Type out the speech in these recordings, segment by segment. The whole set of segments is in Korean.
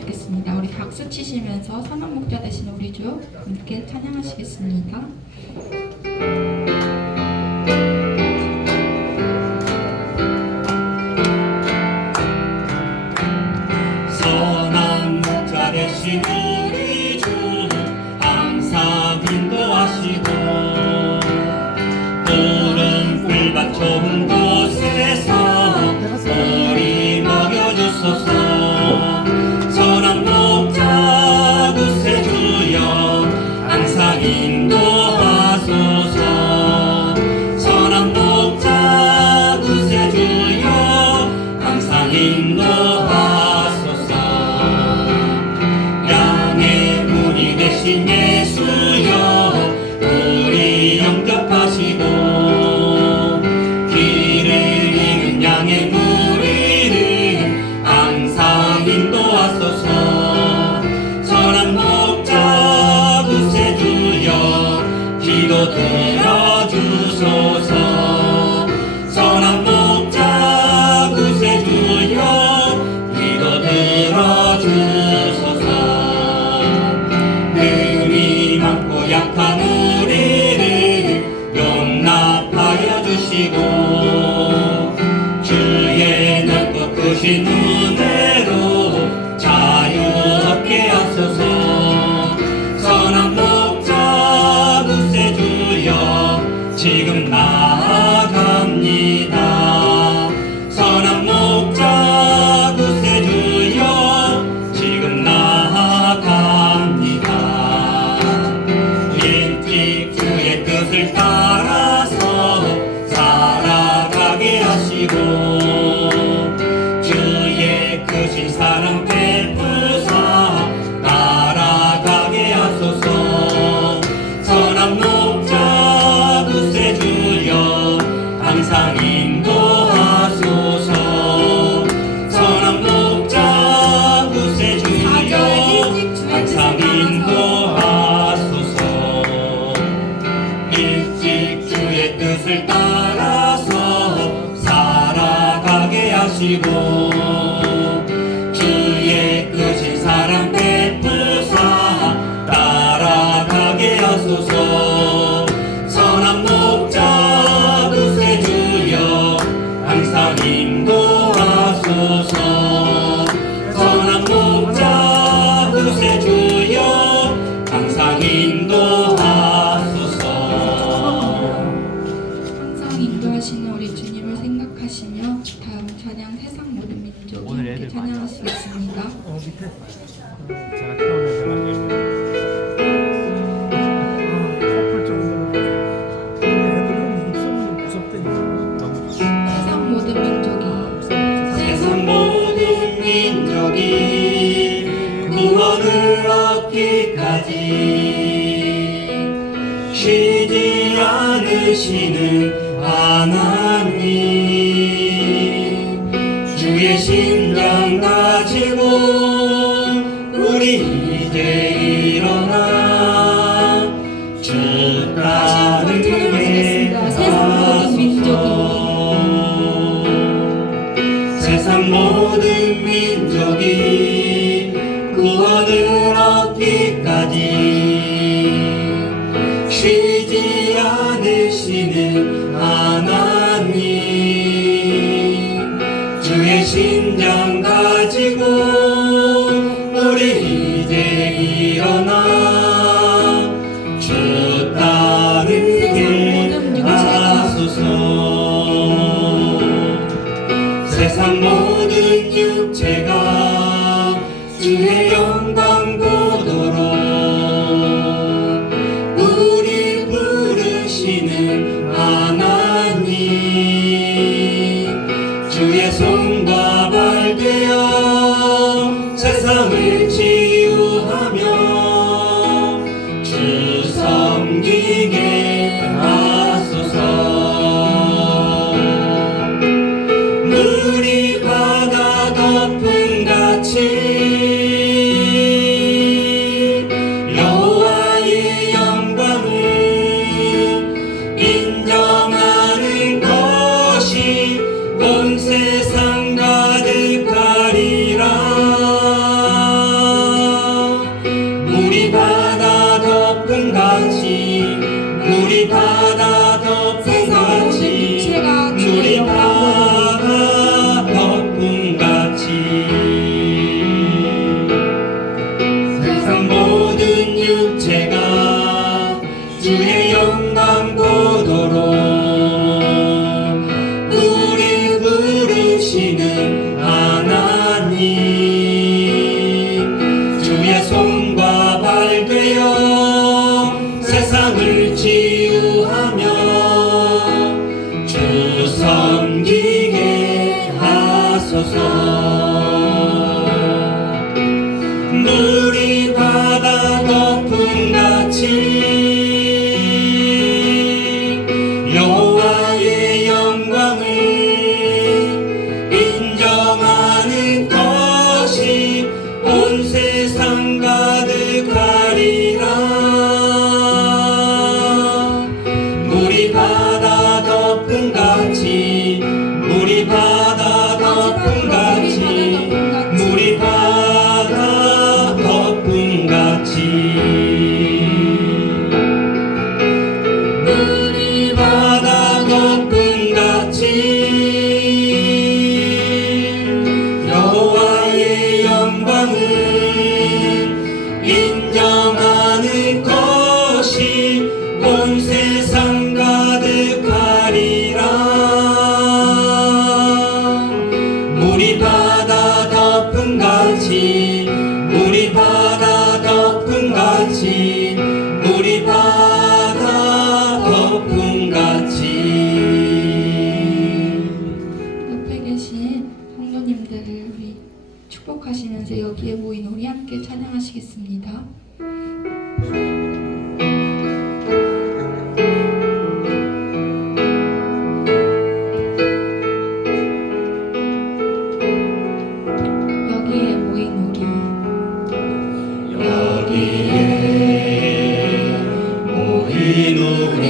좋겠습니다. 우리 박수 치시면서 선한 목자 되신 우리 주 함께 찬양하시겠습니다. 선한 목자 되신 우리 주 항상 인도하시고 푸른 풀밭 좋은 곳에서 우리 먹여주소서. 선한 목자 구세주여 항상 인도하소서. 선한 목자 구세주여 항상 인도하소서. 양의 문이 되신 예수여 우리 영접하시고 길을 잃은 양의 무리를 항상 인도하소서. 선한 목자 구세주여 기도 들어주소서. 선한 목자 구세주여 기도 들어주소서. 흠이 많고 약한 우리를 용납하여 주시고 주의 넓고 크신 은혜로 자유 얻게 하소서. 선한 목자 구세주여 지금 나아갑니다. 선한 목자 구세주여 지금 나아갑니다. 일찍 주의 뜻을 따라서 살아가게 하시고 주의 크신 사랑 베푸사 날아가게 하소서. 선한 목자 구세주여 항상 인도하소서. 선한 목자 구세주여 항상 인도하소서. 일찍 주의 뜻을 따라서 살아가게 하시고 주의 크신 사랑 베푸사 따라가게 하소서. 선한 목자 구세주여 항상 인도하소서. 선한 목자 구세주여 항상 인도하소서. 항상 인도하시는 우리 주님을 생각하시며 다음 찬양 세상 모든 민족이 오늘 함께 애들 많이 찬양하시겠습니다. 밑에 제가 태어난 데가 커플 정도로 애들은 입소문이 무섭다니까. 세상 모든 민족이 세상 모든 민족이 구원을 얻기까지 쉬지 않으시는 하나님 주의 심장 가지고 우리 이제 일어나 주 따르게 세상 모든 민족이 세상 모든 민족이 구원을 얻기까지 쉬지 않으시는 하나님 주의 심장 가지고 우리 이제 일어나 주 따르게 하소서. 세상 모든 육체가 주의 영광 보도록 우리 부르시는 하나님 주의 손과 발 되어 세상을 치유하며 주 섬기게 하소서. 물이 바다 덮음같이 여호와의 영광을 인정하는 것이 온 세상 가득하리라. 바다 세상 모든 덮음같이 육체가 주의 우리 영광으로 바다 덮음같이 세상 모든 육체가 주의 영광 보도록 우리 부르시는 하나님 주의 손과 발 되어 세상을 치유하며 주 섬기게 하소서. 물이 바다 덮음같이 여호와의 영광을 인정하는 것이 온 세상 가득하리라. 물이 바다 덮음같이 물이 바다 덮음같이 물이 바다 덮음같이 물이 바다 덮음같이 여호와의 영광을 인정하는 것이 온 세상 가득하리라. 물이 바다 덮음같이 물이 바다 덮음같이 물이 바다 덮음같이. 옆에 계신 성도님들을 우리 축복하시면서 여기에 모인 우리 함께 찬양하시겠습니다. 여기에 모인 우리 여기에 모인 우리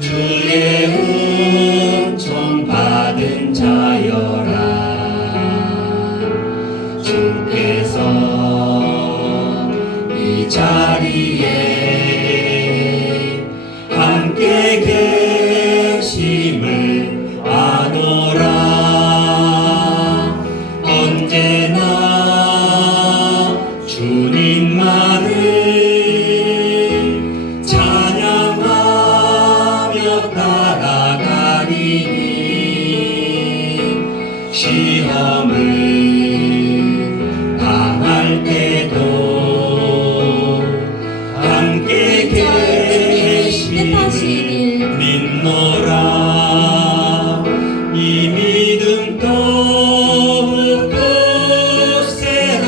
주의 은총 받은 자여라. 주께서 이 자리에 함께 계심을 아노라. 언제나 주님만을 찬양하며 따라가리니 시험을 당할 때도 함께 계신 믿노라. 이 믿음 더욱 굳세라.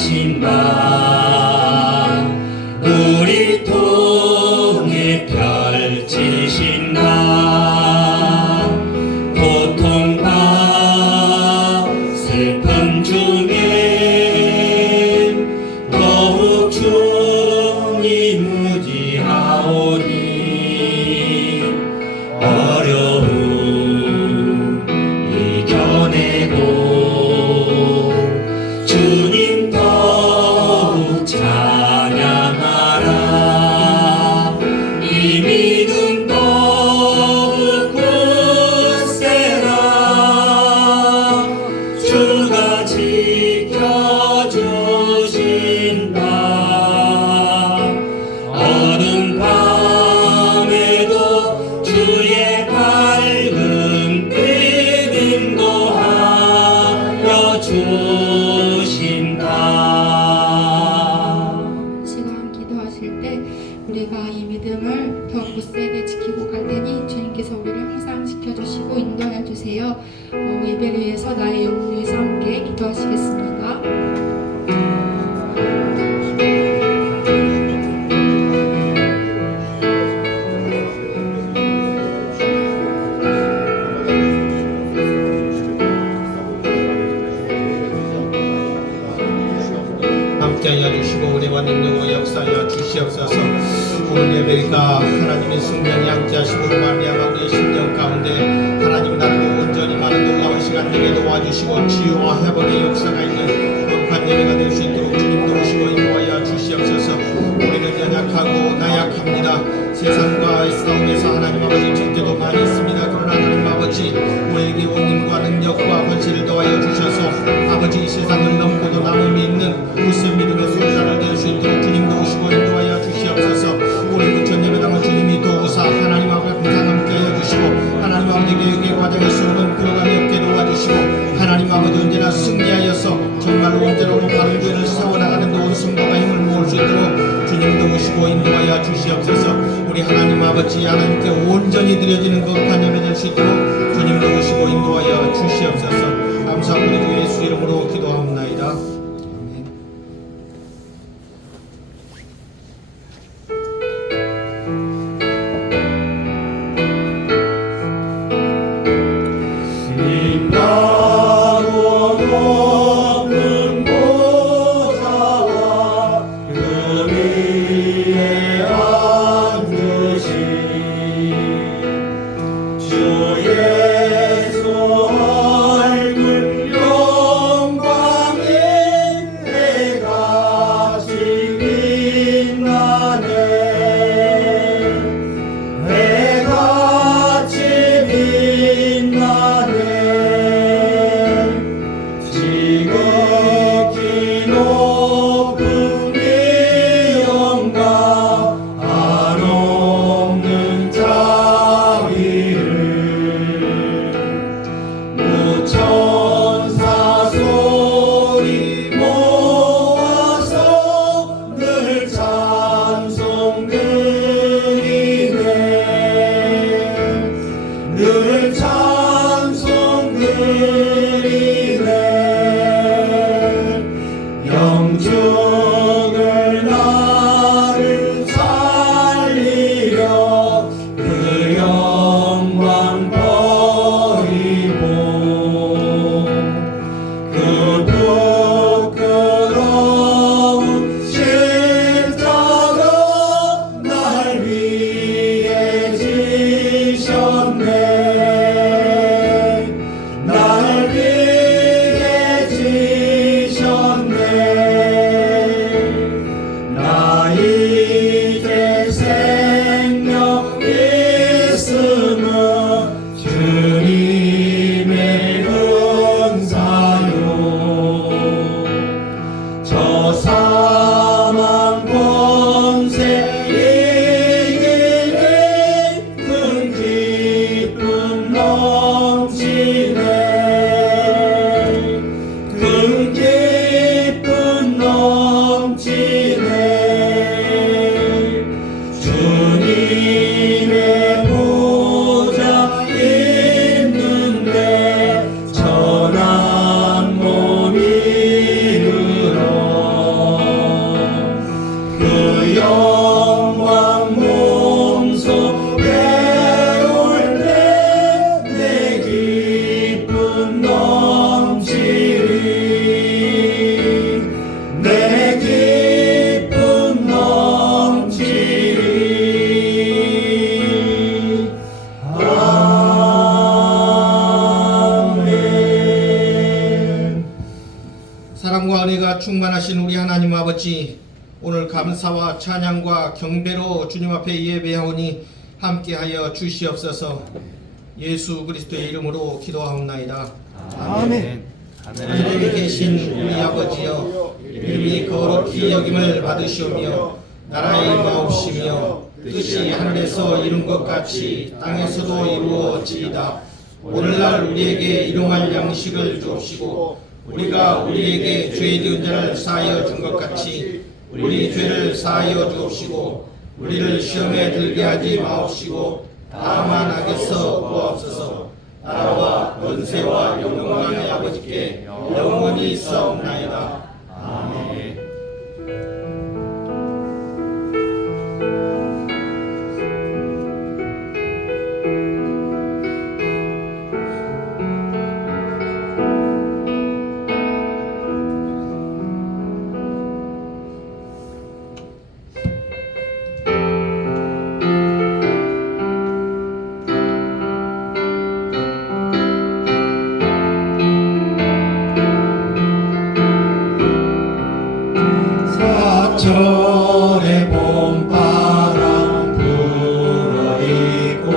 하신다 우리 통해 펼치신다 고통과 슬픔 중에 더욱 주님 의지하오니 어려움 이겨내고 주님 더욱 찬양하라 이 믿음 더욱 굳세라 주가 지켜주신다 어두운 밤에도 주의 밝은 믿음 더하여 주신다 시간 기도하실 때 우리가 이 믿음을 더 굳세게 지키고 갈 테니 주님께서 우리를 항상 지켜주시고 인도하여 주세요. 예배를 위해서 나의 영혼을 위해서 함께 기도하시겠습니다. 함께하여 주시고 은혜와 능력으로 역사하여 주시옵소서. 오늘 예배가 하나님의 성령이 양자하심으로 말미암아 우리의 심령 가운데 하나님 나라고 온전히 많은 놀라운 시간 되게 도와주시고 치유와 회복의 역사가 있는 거룩한 예배가 될 수 있도록 주님 도우시고 인도하여 주시옵소서. 우리는 연약하고 나약합니다. 세상과 싸움에서 하나님 아버지 적대도 많이 있습니다. 그러나 하나님 아버지 우리에게 온 힘과 능력과 권세를 더하여 주셔서 아버지 이 세상을 넘고도 남음이 있는 굳센 믿음의 소자를 될 수 있도록 주님 도우시고 인도하여 주시옵소서. 우리 부천 예배당을 주님이 도우사 하나님 아버지 항상 함께하여 주시고 하나님 아버지 교육의 과정에서 오는 불안함이 없게 도와주시고 하나님 아버지 언제나 승리하여서 정말로 언제로도 바른 교회를 세워나가는 온 성도가 힘을 모을 수 있도록 주님 도우시고 인도하여 주시옵소서. 우리 하나님 아버지 하나님께 온전히 드려지는 거룩한 예배 될 수 있도록 주님 도우시고 인도하여 주시옵소서. 감사하고 주 예수 이름으로 기도합나이다. 아멘. 빛나고 높은 보좌와 그 위에 앉으신 주 예수 얼굴 영광에 해같이 빛나네 해같이 빛나네 지극히 높은 이 영광 한없는 자비를 무천사 소리 모아서 늘 찬송 드리네 늘 찬송 드리네 영적을 나를 살리려 그 영광 버리고 그 부끄러운 십자가 날 위해 지셨네 날 위해 지셨네 전능하신 우리 하나님 아버지, 오늘 감사와 찬양과 경배로 주님 앞에 예배하오니 함께하여 주시옵소서. 예수 그리스도의 이름으로 기도하옵나이다. 아멘. 하늘에 계신 우리 아버지여, 이름이 거룩히 여김을 받으시오며 나라의 임하옵시며 뜻이 하늘에서 이룬 것 같이 땅에서도 이루어지이다. 오늘날 우리에게 일용할 양식을 주옵시고 우리가 우리에게 죄 지은 자를 사하여 준 것 같이 우리 죄를 사하여 주옵시고 우리를 시험에 들게 하지 마옵시고 다만 악에서 구하옵소서. 나라와 권세와 영광의 아버지께 영원히 있사옵나이다. 아멘. 사철의 봄바람 불어있고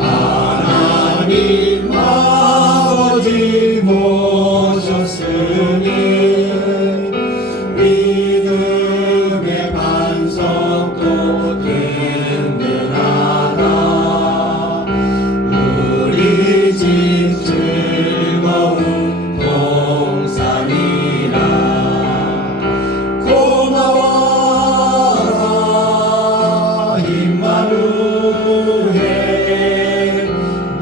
하나님 아버지 모셨으니 믿음의 반석도 든든하다. 우리 집 즐거운 동산이라. 고마워라 임마누엘,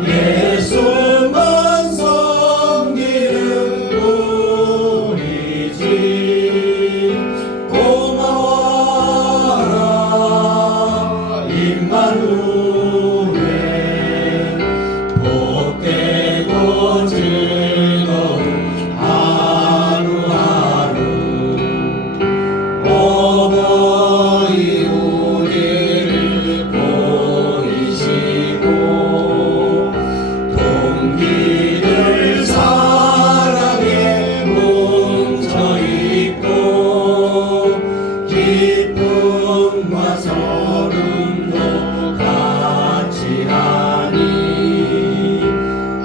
예수만 섬기는 우리 집. 고마워라 임마누엘, 복되고 즐거운 하루하루. 어머니 우리를 보이시고 동기들 사랑에 뭉쳐있고 기쁨과 서름도 같이 하니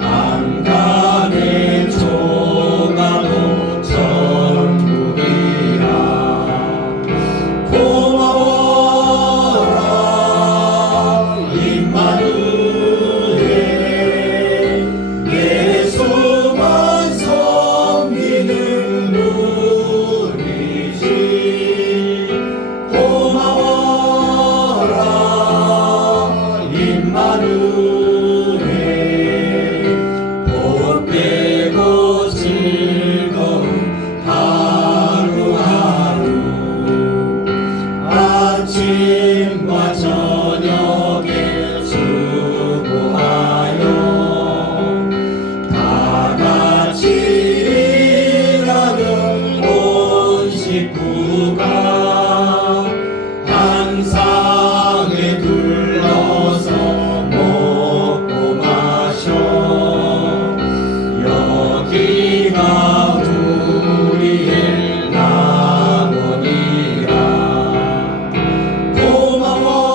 안간의 조가도 천국이라. 고마워라 임마누엘, 예수만 섬기는 우리 집. 고마워라 임마누엘, 복되고 즐거운 하루하루. 아침과 저녁에 수고하여 다 같이 일하는 온 식구가 한 상에 둘러서 먹고 마셔. 여기가 우리의 낙원이라. 고마워라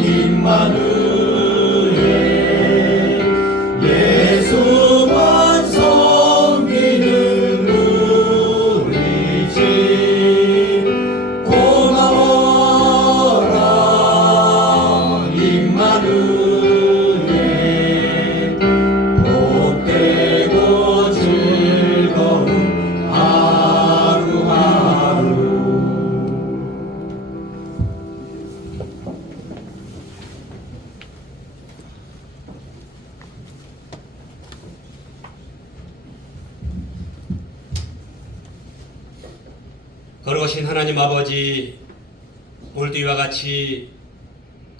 임마누엘, 예수만 섬기는 우리 집. 고마워라 임마누엘, 복되고 즐거운 하루하루. 거룩하신 하나님 아버지, 오늘도 이와 같이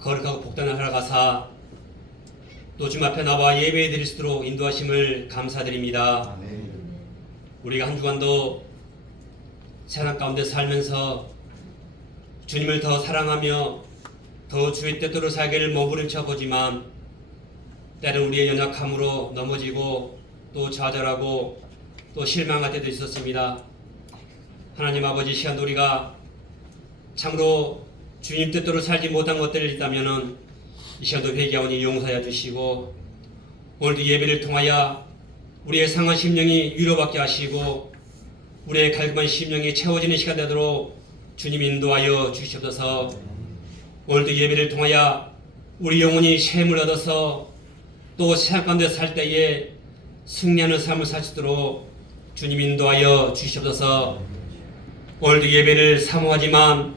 거룩하고 복단을 하러 가사 또 주님 앞에 나와 예배해 드릴 수 있도록 인도하심을 감사드립니다. 우리가 한 주간도 세상 가운데 살면서 주님을 더 사랑하며 더 주의 뜻대로 살기를 몸부림쳐 보지만 때는 우리의 연약함으로 넘어지고 또 좌절하고 또 실망할 때도 있었습니다. 하나님 아버지, 시간도 우리가 참으로 주님 뜻대로 살지 못한 것들이 있다면은 이 시간도 회개하오니 용서하여 주시고, 오늘도 예배를 통하여 우리의 상한 심령이 위로받게 하시고 우리의 갈급한 심령이 채워지는 시간 되도록 주님 인도하여 주시옵소서. 오늘도 예배를 통하여 우리 영혼이 샘을 얻어서 또 세상 가운데 살 때에 승리하는 삶을 살 수 있도록 주님 인도하여 주시옵소서. 오늘도 예배를 사모하지만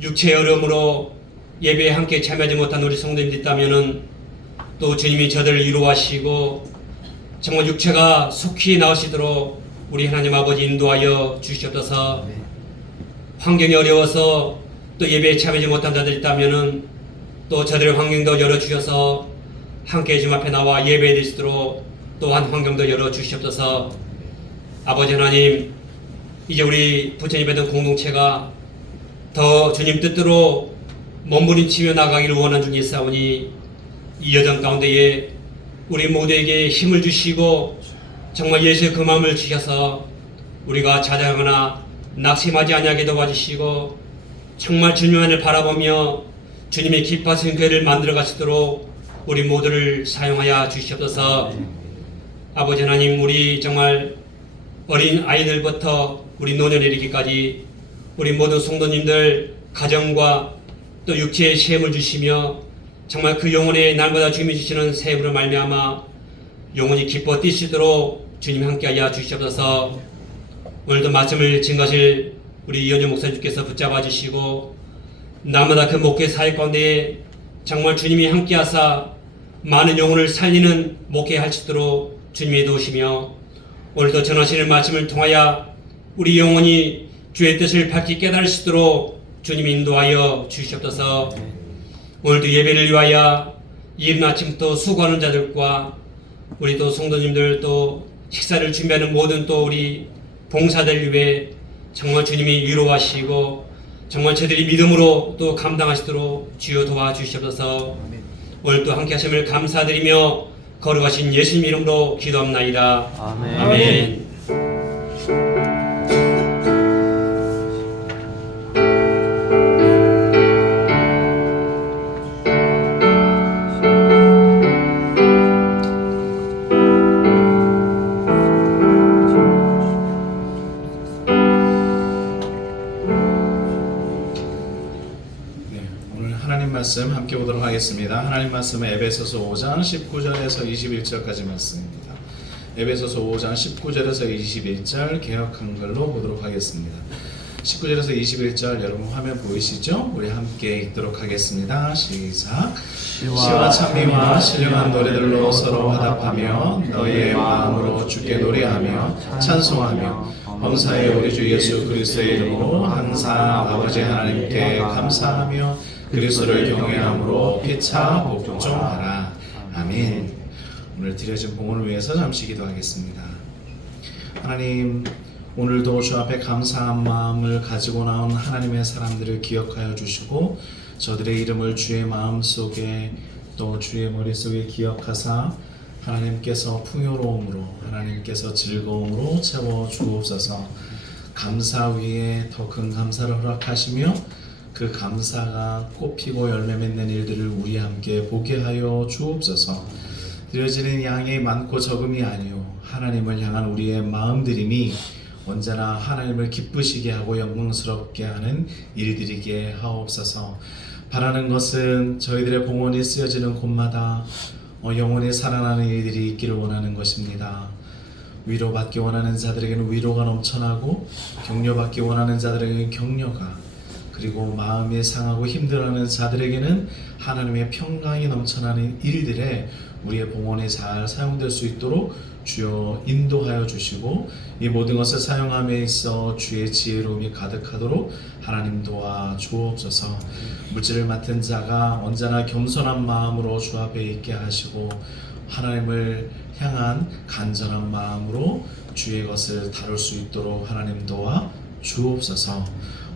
육체의 어려움으로 예배에 함께 참여하지 못한 우리 성도님들 있다면은 또 주님이 저들을 위로하시고 정말 육체가 속히 나으시도록 우리 하나님 아버지 인도하여 주시옵소서. 환경이 어려워서 또 예배에 참여하지 못한 자들 있다면은 또 저들의 환경도 열어주셔서 함께 주님 앞에 나와 예배에 드릴 수 있도록 또한 환경도 열어주시옵소서. 아버지 하나님, 이제 우리 부처님 뵙던 공동체가 더 주님 뜻대로 몸부림치며 나가기를 원하는 중에 있사오니 이 여정 가운데에 우리 모두에게 힘을 주시고 정말 예수의 그 마음을 주셔서 우리가 자장하거나 낙심하지 아니하게 도와주시고 정말 주님만을 바라보며 주님의 기뻐하시는 교회를 만들어 가시도록 우리 모두를 사용하여 주시옵소서. 아버지 하나님, 우리 정말 어린 아이들부터 우리 노년에 이르기까지 우리 모든 성도님들 가정과 또 육체의 시험을 주시며 정말 그 영혼의 날마다 주님이 주시는 새 힘으로 말미암아 영혼이 기뻐 뛰시도록 주님 함께하여 주시옵소서. 오늘도 말씀을 증거하실 우리 이현주 목사님께서 붙잡아 주시고 날마다 그 목회 사역 가운데 정말 주님이 함께하사 많은 영혼을 살리는 목회할 수 있도록 주님이 도우시며 오늘도 전하시는 말씀을 통하여 우리 영혼이 주의 뜻을 밝히 깨달을 수 있도록 주님이 인도하여 주시옵소서. 오늘도 예배를 위하여 이른 아침부터 수고하는 자들과 우리 또 성도님들 또 식사를 준비하는 모든 또 우리 봉사들 위해 정말 주님이 위로하시고 정말 저들이 믿음으로 또 감당하시도록 주여 도와주시옵소서. 오늘 또 함께 하심을 감사드리며 거룩하신 예수님 이름으로 기도합나이다. 아멘. 아멘. 말씀 함께 보도록 하겠습니다. 하나님 말씀은 에베소서 5장 19절에서 21절까지 말씀입니다. 에베소서 5장 19절에서 21절 개역 한글로 보도록 하겠습니다. 19절에서 21절 여러분 화면 보이시죠? 우리 함께 읽도록 하겠습니다. 시작. 시와 찬미와 신령한 노래들로 서로 화답하며 너희의 마음으로 주께 노래하며 찬송하며 범사의 우리 주 예수 그리스도의 이름으로 항상 아버지 하나님께 감사하며 그리스도를 경외함으로 피차 복종하라. 아멘. 오늘 드려진 봉헌을 위해서 잠시 기도하겠습니다. 하나님, 오늘도 주 앞에 감사한 마음을 가지고 나온 하나님의 사람들을 기억하여 주시고 저들의 이름을 주의 마음속에 또 주의 머릿속에 기억하사 하나님께서 풍요로움으로 하나님께서 즐거움으로 채워 주옵소서. 감사 위에 더 큰 감사를 허락하시며 그 감사가 꽃피고 열매 맺는 일들을 우리 함께 보게 하여 주옵소서. 드려지는 양이 많고 적음이 아니요 하나님을 향한 우리의 마음들임이 언제나 하나님을 기쁘시게 하고 영광스럽게 하는 일들이게 하옵소서. 바라는 것은 저희들의 봉헌이 쓰여지는 곳마다 영혼이 살아나는 일들이 있기를 원하는 것입니다. 위로받기 원하는 자들에게는 위로가 넘쳐나고 격려받기 원하는 자들에게는 격려가, 그리고 마음이 상하고 힘들어하는 자들에게는 하나님의 평강이 넘쳐나는 일들에 우리의 봉헌이 잘 사용될 수 있도록 주여 인도하여 주시고 이 모든 것을 사용함에 있어 주의 지혜로움이 가득하도록 하나님 도와 주옵소서. 물질을 맡은 자가 언제나 겸손한 마음으로 주 앞에 있게 하시고 하나님을 향한 간절한 마음으로 주의 것을 다룰 수 있도록 하나님 도와 주옵소서.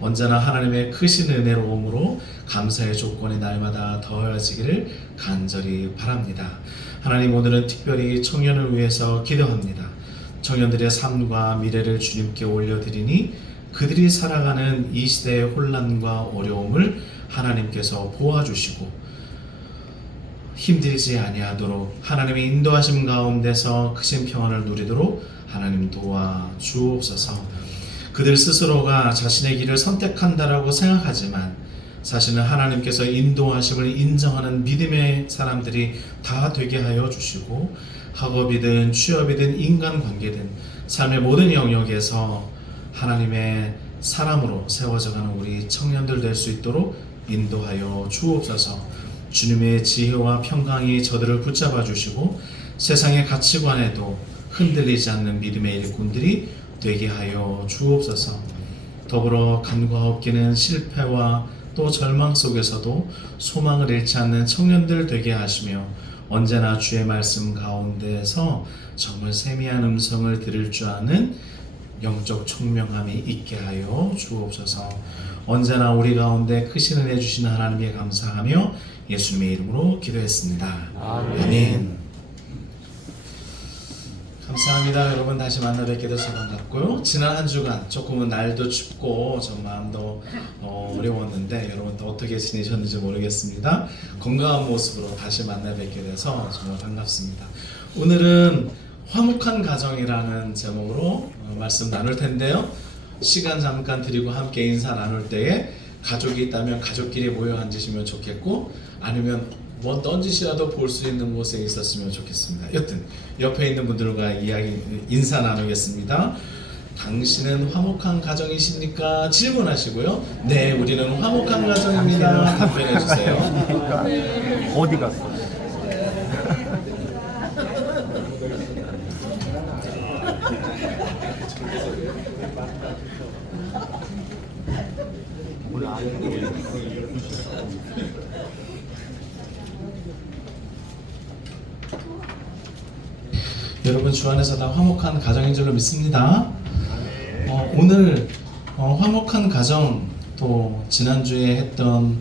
언제나 하나님의 크신 은혜로움으로 감사의 조건이 날마다 더해지기를 간절히 바랍니다. 하나님, 오늘은 특별히 청년을 위해서 기도합니다. 청년들의 삶과 미래를 주님께 올려드리니 그들이 살아가는 이 시대의 혼란과 어려움을 하나님께서 보아주시고 힘들지 아니하도록 하나님의 인도하심 가운데서 크신 평안을 누리도록 하나님 도와 주옵소서. 그들 스스로가 자신의 길을 선택한다라고 생각하지만 사실은 하나님께서 인도하심을 인정하는 믿음의 사람들이 다 되게 하여 주시고 학업이든 취업이든 인간관계든 삶의 모든 영역에서 하나님의 사람으로 세워져가는 우리 청년들 될 수 있도록 인도하여 주옵소서. 주님의 지혜와 평강이 저들을 붙잡아 주시고 세상의 가치관에도 흔들리지 않는 믿음의 일꾼들이 되게 하여 주옵소서. 더불어 간과 없기는 실패와 또 절망 속에서도 소망을 잃지 않는 청년들 되게 하시며 언제나 주의 말씀 가운데서 정말 세미한 음성을 들을 줄 아는 영적 총명함이 있게 하여 주옵소서. 언제나 우리 가운데 크신 은혜 주시는 하나님께 감사하며 예수님의 이름으로 기도했습니다. 아멘. 감사합니다. 여러분 다시 만나 뵙게 돼서 반갑고요. 지난 한 주간 조금은 날도 춥고 좀 마음도 어려웠는데 여러분 또 어떻게 지내셨는지 모르겠습니다. 건강한 모습으로 다시 만나 뵙게 돼서 정말 반갑습니다. 오늘은 화목한 가정이라는 제목으로 말씀 나눌 텐데요. 시간 잠깐 드리고 함께 인사 나눌 때에 가족이 있다면 가족끼리 모여 앉으시면 좋겠고 아니면 뭐 던지시라도 볼 수 있는 곳에 있었으면 좋겠습니다. 여튼 옆에 있는 분들과 인사 나누겠습니다. 당신은 화목한 가정이십니까? 질문하시고요. 네, 우리는 화목한 가정입니다. 답변해 주세요. 어디 갔어? 여러분 주 안에서 다 화목한 가정인 줄로 믿습니다. 오늘 화목한 가정 또 지난주에 했던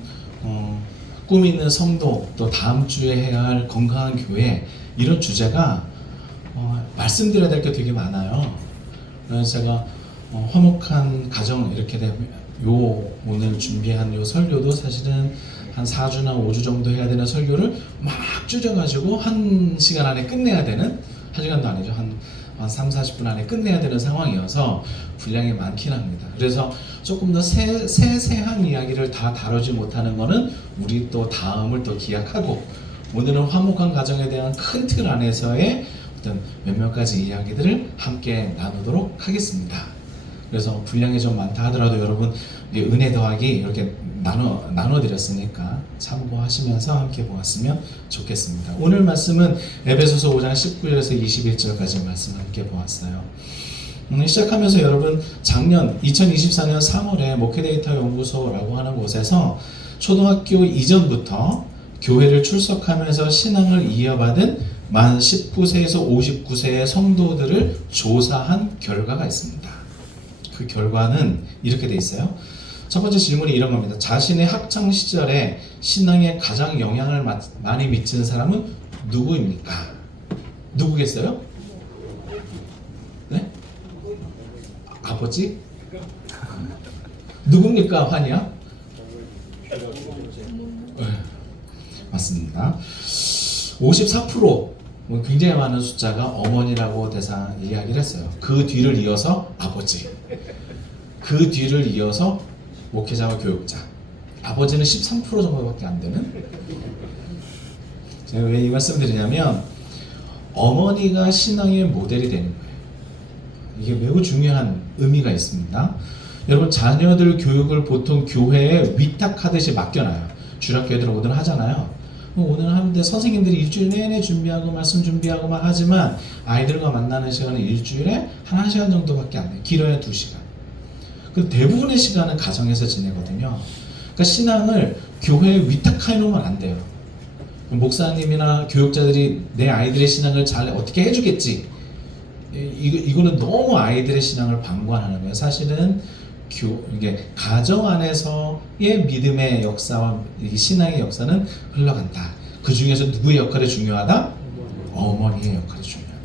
꿈 있는 성도 또 다음 주에 해야 할 건강한 교회 이런 주제가 말씀드려야 될 게 되게 많아요. 그래서 제가 화목한 가정 이렇게 되면 오늘 준비한 요 설교도 사실은 한 4주나 5주 정도 해야 되는 설교를 막 줄여가지고 1시간 안에 끝내야 되는 1시간도 아니죠. 한 3, 40분 안에 끝내야 되는 상황이어서 분량이 많긴 합니다. 그래서 조금 더 세세한 이야기를 다 다루지 못하는 거는 우리 또 다음을 또 기약하고 오늘은 화목한 가정에 대한 큰 틀 안에서의 어떤 몇몇 가지 이야기들을 함께 나누도록 하겠습니다. 그래서 분량이 좀 많다 하더라도 여러분 은혜 더하기 이렇게 나눠드렸으니까 참고하시면서 함께 보았으면 좋겠습니다. 오늘 말씀은 에베소서 5장 19절에서 21절까지 말씀을 함께 보았어요. 시작하면서 여러분 작년 2024년 3월에 목회데이터 연구소라고 하는 곳에서 초등학교 이전부터 교회를 출석하면서 신앙을 이어받은 만 19세에서 59세의 성도들을 조사한 결과가 있습니다. 그 결과는 이렇게 돼 있어요. 첫 번째 질문이 이런 겁니다. 자신의 학창 시절에 신앙에 가장 영향을 많이 미친 사람은 누구입니까? 누구겠어요? 네? 아버지? 누굽니까? 환이야? 네, 맞습니다. 54% 굉장히 많은 숫자가 어머니라고 이야기를 했어요. 그 뒤를 이어서 아버지, 그 뒤를 이어서 목회자와 교육자, 아버지는 13% 정도밖에 안 되는. 제가 왜 이 말씀을 드리냐면 어머니가 신앙의 모델이 되는 거예요. 이게 매우 중요한 의미가 있습니다. 여러분 자녀들 교육을 보통 교회에 위탁하듯이 맡겨놔요. 주일학교애들 오늘 하잖아요. 오늘 하는데 선생님들이 일주일 내내 준비하고 말씀 준비하고 막 하지만 아이들과 만나는 시간은 일주일에 한 1시간 정도밖에 안 돼요. 길어야 2시간. 그 대부분의 시간은 가정에서 지내거든요. 그러니까 신앙을 교회에 위탁해 놓으면 안 돼요. 목사님이나 교육자들이 내 아이들의 신앙을 잘 어떻게 해주겠지. 이거는 너무 아이들의 신앙을 방관하는 거예요. 사실은 이게 가정 안에서의 믿음의 역사와 신앙의 역사는 흘러간다. 그 중에서 누구의 역할이 중요하다? 어머니의 역할이 중요하다.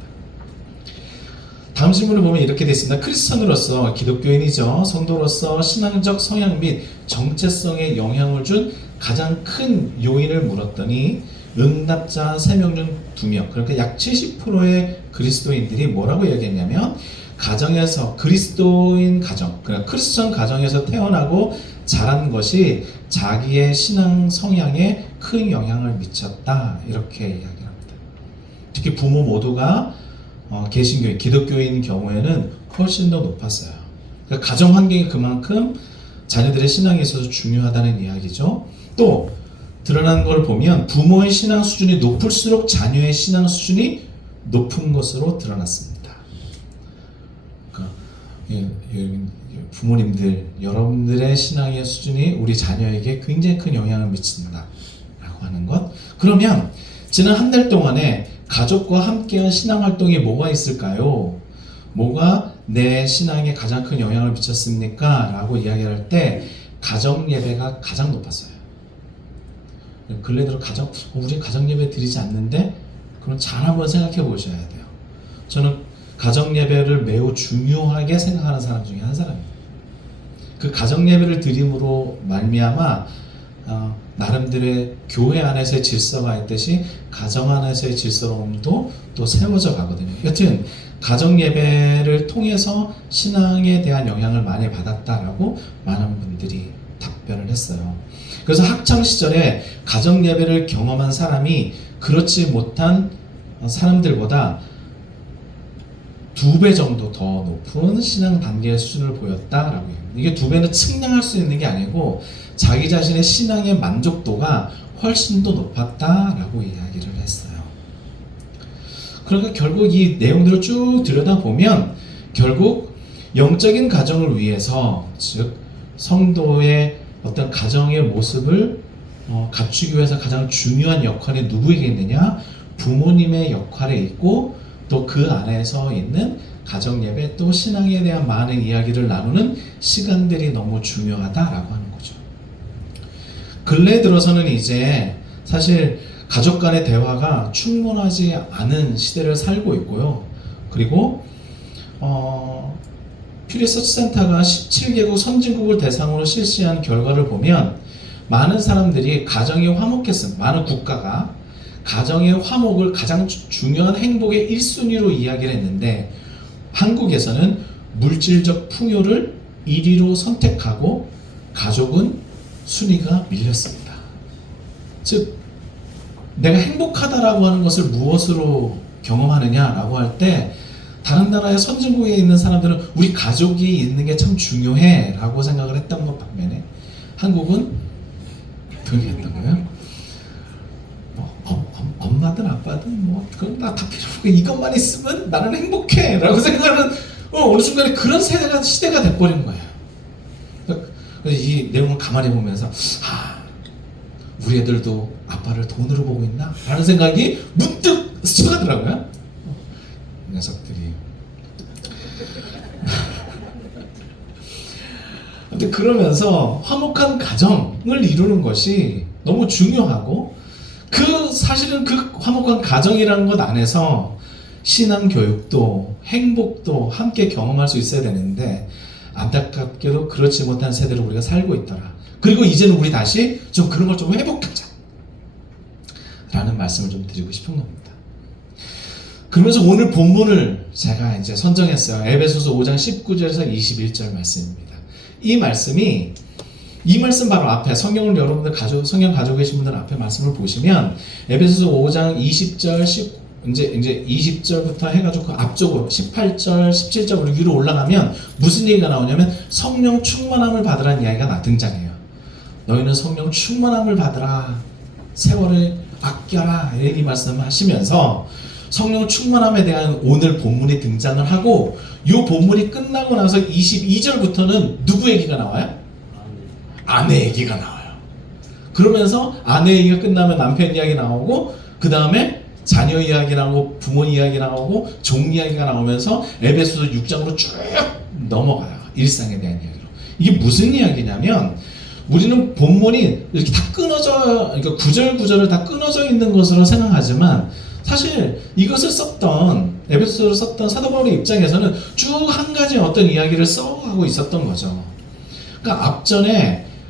다음 질문을 보면 이렇게 되어 있습니다. 크리스천으로서, 기독교인이죠. 성도로서 신앙적 성향 및 정체성에 영향을 준 가장 큰 요인을 물었더니 응답자 3명 중 2명, 그러니까 약 70%의 그리스도인들이 뭐라고 얘기했냐면 가정에서, 그리스도인 가정, 그러니까 크리스천 가정에서 태어나고 자란 것이 자기의 신앙 성향에 큰 영향을 미쳤다, 이렇게 이야기를 합니다. 특히 부모 모두가 개신교인, 기독교인 경우에는 훨씬 더 높았어요. 그러니까 가정 환경이 그만큼 자녀들의 신앙에 있어서 중요하다는 이야기죠. 또 드러난 걸 보면 부모의 신앙 수준이 높을수록 자녀의 신앙 수준이 높은 것으로 드러났습니다. 그러니까 부모님들, 여러분들의 신앙의 수준이 우리 자녀에게 굉장히 큰 영향을 미친다라고 하는 것. 그러면 지난 한 달 동안에 가족과 함께한 신앙 활동이 뭐가 있을까요? 뭐가 내 신앙에 가장 큰 영향을 미쳤습니까? 라고 이야기할 때 가정 예배가 가장 높았어요. 근래 들어 우리 가정 예배 드리지 않는데? 그럼 잘 한번 생각해 보셔야 돼요. 저는 가정 예배를 매우 중요하게 생각하는 사람 중에 한 사람입니다. 그 가정 예배를 드림으로 말미암아 나름대로의 교회 안에서의 질서가 있듯이 가정 안에서의 질서로움도 또 세워져 가거든요. 여튼 가정 예배를 통해서 신앙에 대한 영향을 많이 받았다라고 많은 분들이 답변을 했어요. 그래서 학창 시절에 가정 예배를 경험한 사람이 그렇지 못한 사람들보다 2배 정도 더 높은 신앙 단계의 수준을 보였다라고 해요. 이게 2배는 측량할 수 있는 게 아니고 자기 자신의 신앙의 만족도가 훨씬 더 높았다라고 이야기를 했어요. 그러니까 결국 이 내용들을 쭉 들여다보면 결국 영적인 가정을 위해서, 즉 성도의 어떤 가정의 모습을 갖추기 위해서 가장 중요한 역할이 누구에게 있느냐? 부모님의 역할에 있고 또 그 안에서 있는 가정 예배, 또 신앙에 대한 많은 이야기를 나누는 시간들이 너무 중요하다라고 하는 거죠. 근래 들어서는 이제 사실 가족 간의 대화가 충분하지 않은 시대를 살고 있고요. 그리고 퓨 리서치 센터가 17개국 선진국을 대상으로 실시한 결과를 보면 많은 사람들이 가정이 화목했음, 많은 국가가 가정의 화목을 가장 중요한 행복의 1순위로 이야기를 했는데 한국에서는 물질적 풍요를 1위로 선택하고 가족은 순위가 밀렸습니다. 즉 내가 행복하다라고 하는 것을 무엇으로 경험하느냐라고 할 때 다른 나라의 선진국에 있는 사람들은 우리 가족이 있는 게 참 중요해 라고 생각을 했던 것 반면에 한국은 그렇게 했다고요? 엄마든 아빠든 뭐 그건 다 필요 없고 이것만 있으면 나는 행복해 라고 생각하는 어느 순간에 그런 시대가 돼버린 거예요. 그래서 이 내용을 가만히 보면서 우리 애들도 아빠를 돈으로 보고 있나? 라는 생각이 문득 스쳐가더라고요. 녀석들이. 근데 그러면서 화목한 가정을 이루는 것이 너무 중요하고 사실은 그 화목한 가정이라는 것 안에서 신앙 교육도 행복도 함께 경험할 수 있어야 되는데 안타깝게도 그렇지 못한 세대로 우리가 살고 있더라. 그리고 이제는 우리 다시 좀 그런 걸 좀 회복하자 라는 말씀을 좀 드리고 싶은 겁니다. 그러면서 오늘 본문을 제가 이제 선정했어요. 에베소서 5장 19절에서 21절 말씀입니다. 이 말씀 바로 앞에 성경을 여러분들 성경 가지고 계신 분들 앞에 말씀을 보시면 에베소서 5장 20절 이제 20절부터 해가지고 그 앞쪽으로 18절 17절로 위로 올라가면 무슨 얘기가 나오냐면 성령 충만함을 받으라는 이야기가 등장해요. 너희는 성령 충만함을 받으라, 세월을 아껴라, 이 말씀하시면서 성령 충만함에 대한 오늘 본문이 등장을 하고 이 본문이 끝나고 나서 22절부터는 누구 얘기가 나와요? 아내 얘기가 나와요. 그러면서 아내 얘기가 끝나면 남편 이야기 나오고 그 다음에 자녀 이야기 나오고 부모 이야기 나오고 종 이야기가 나오면서 에베소서 6장으로 쭉 넘어가요. 일상에 대한 이야기로. 이게 무슨 이야기냐면 우리는 본문이 이렇게 다 끊어져, 그러니까 구절구절을 다 끊어져 있는 것으로 생각하지만 사실 이것을 썼던 에베소서를 썼던 사도 바울의 입장에서는 쭉 한 가지 어떤 이야기를 써가고 있었던 거죠. 그러니까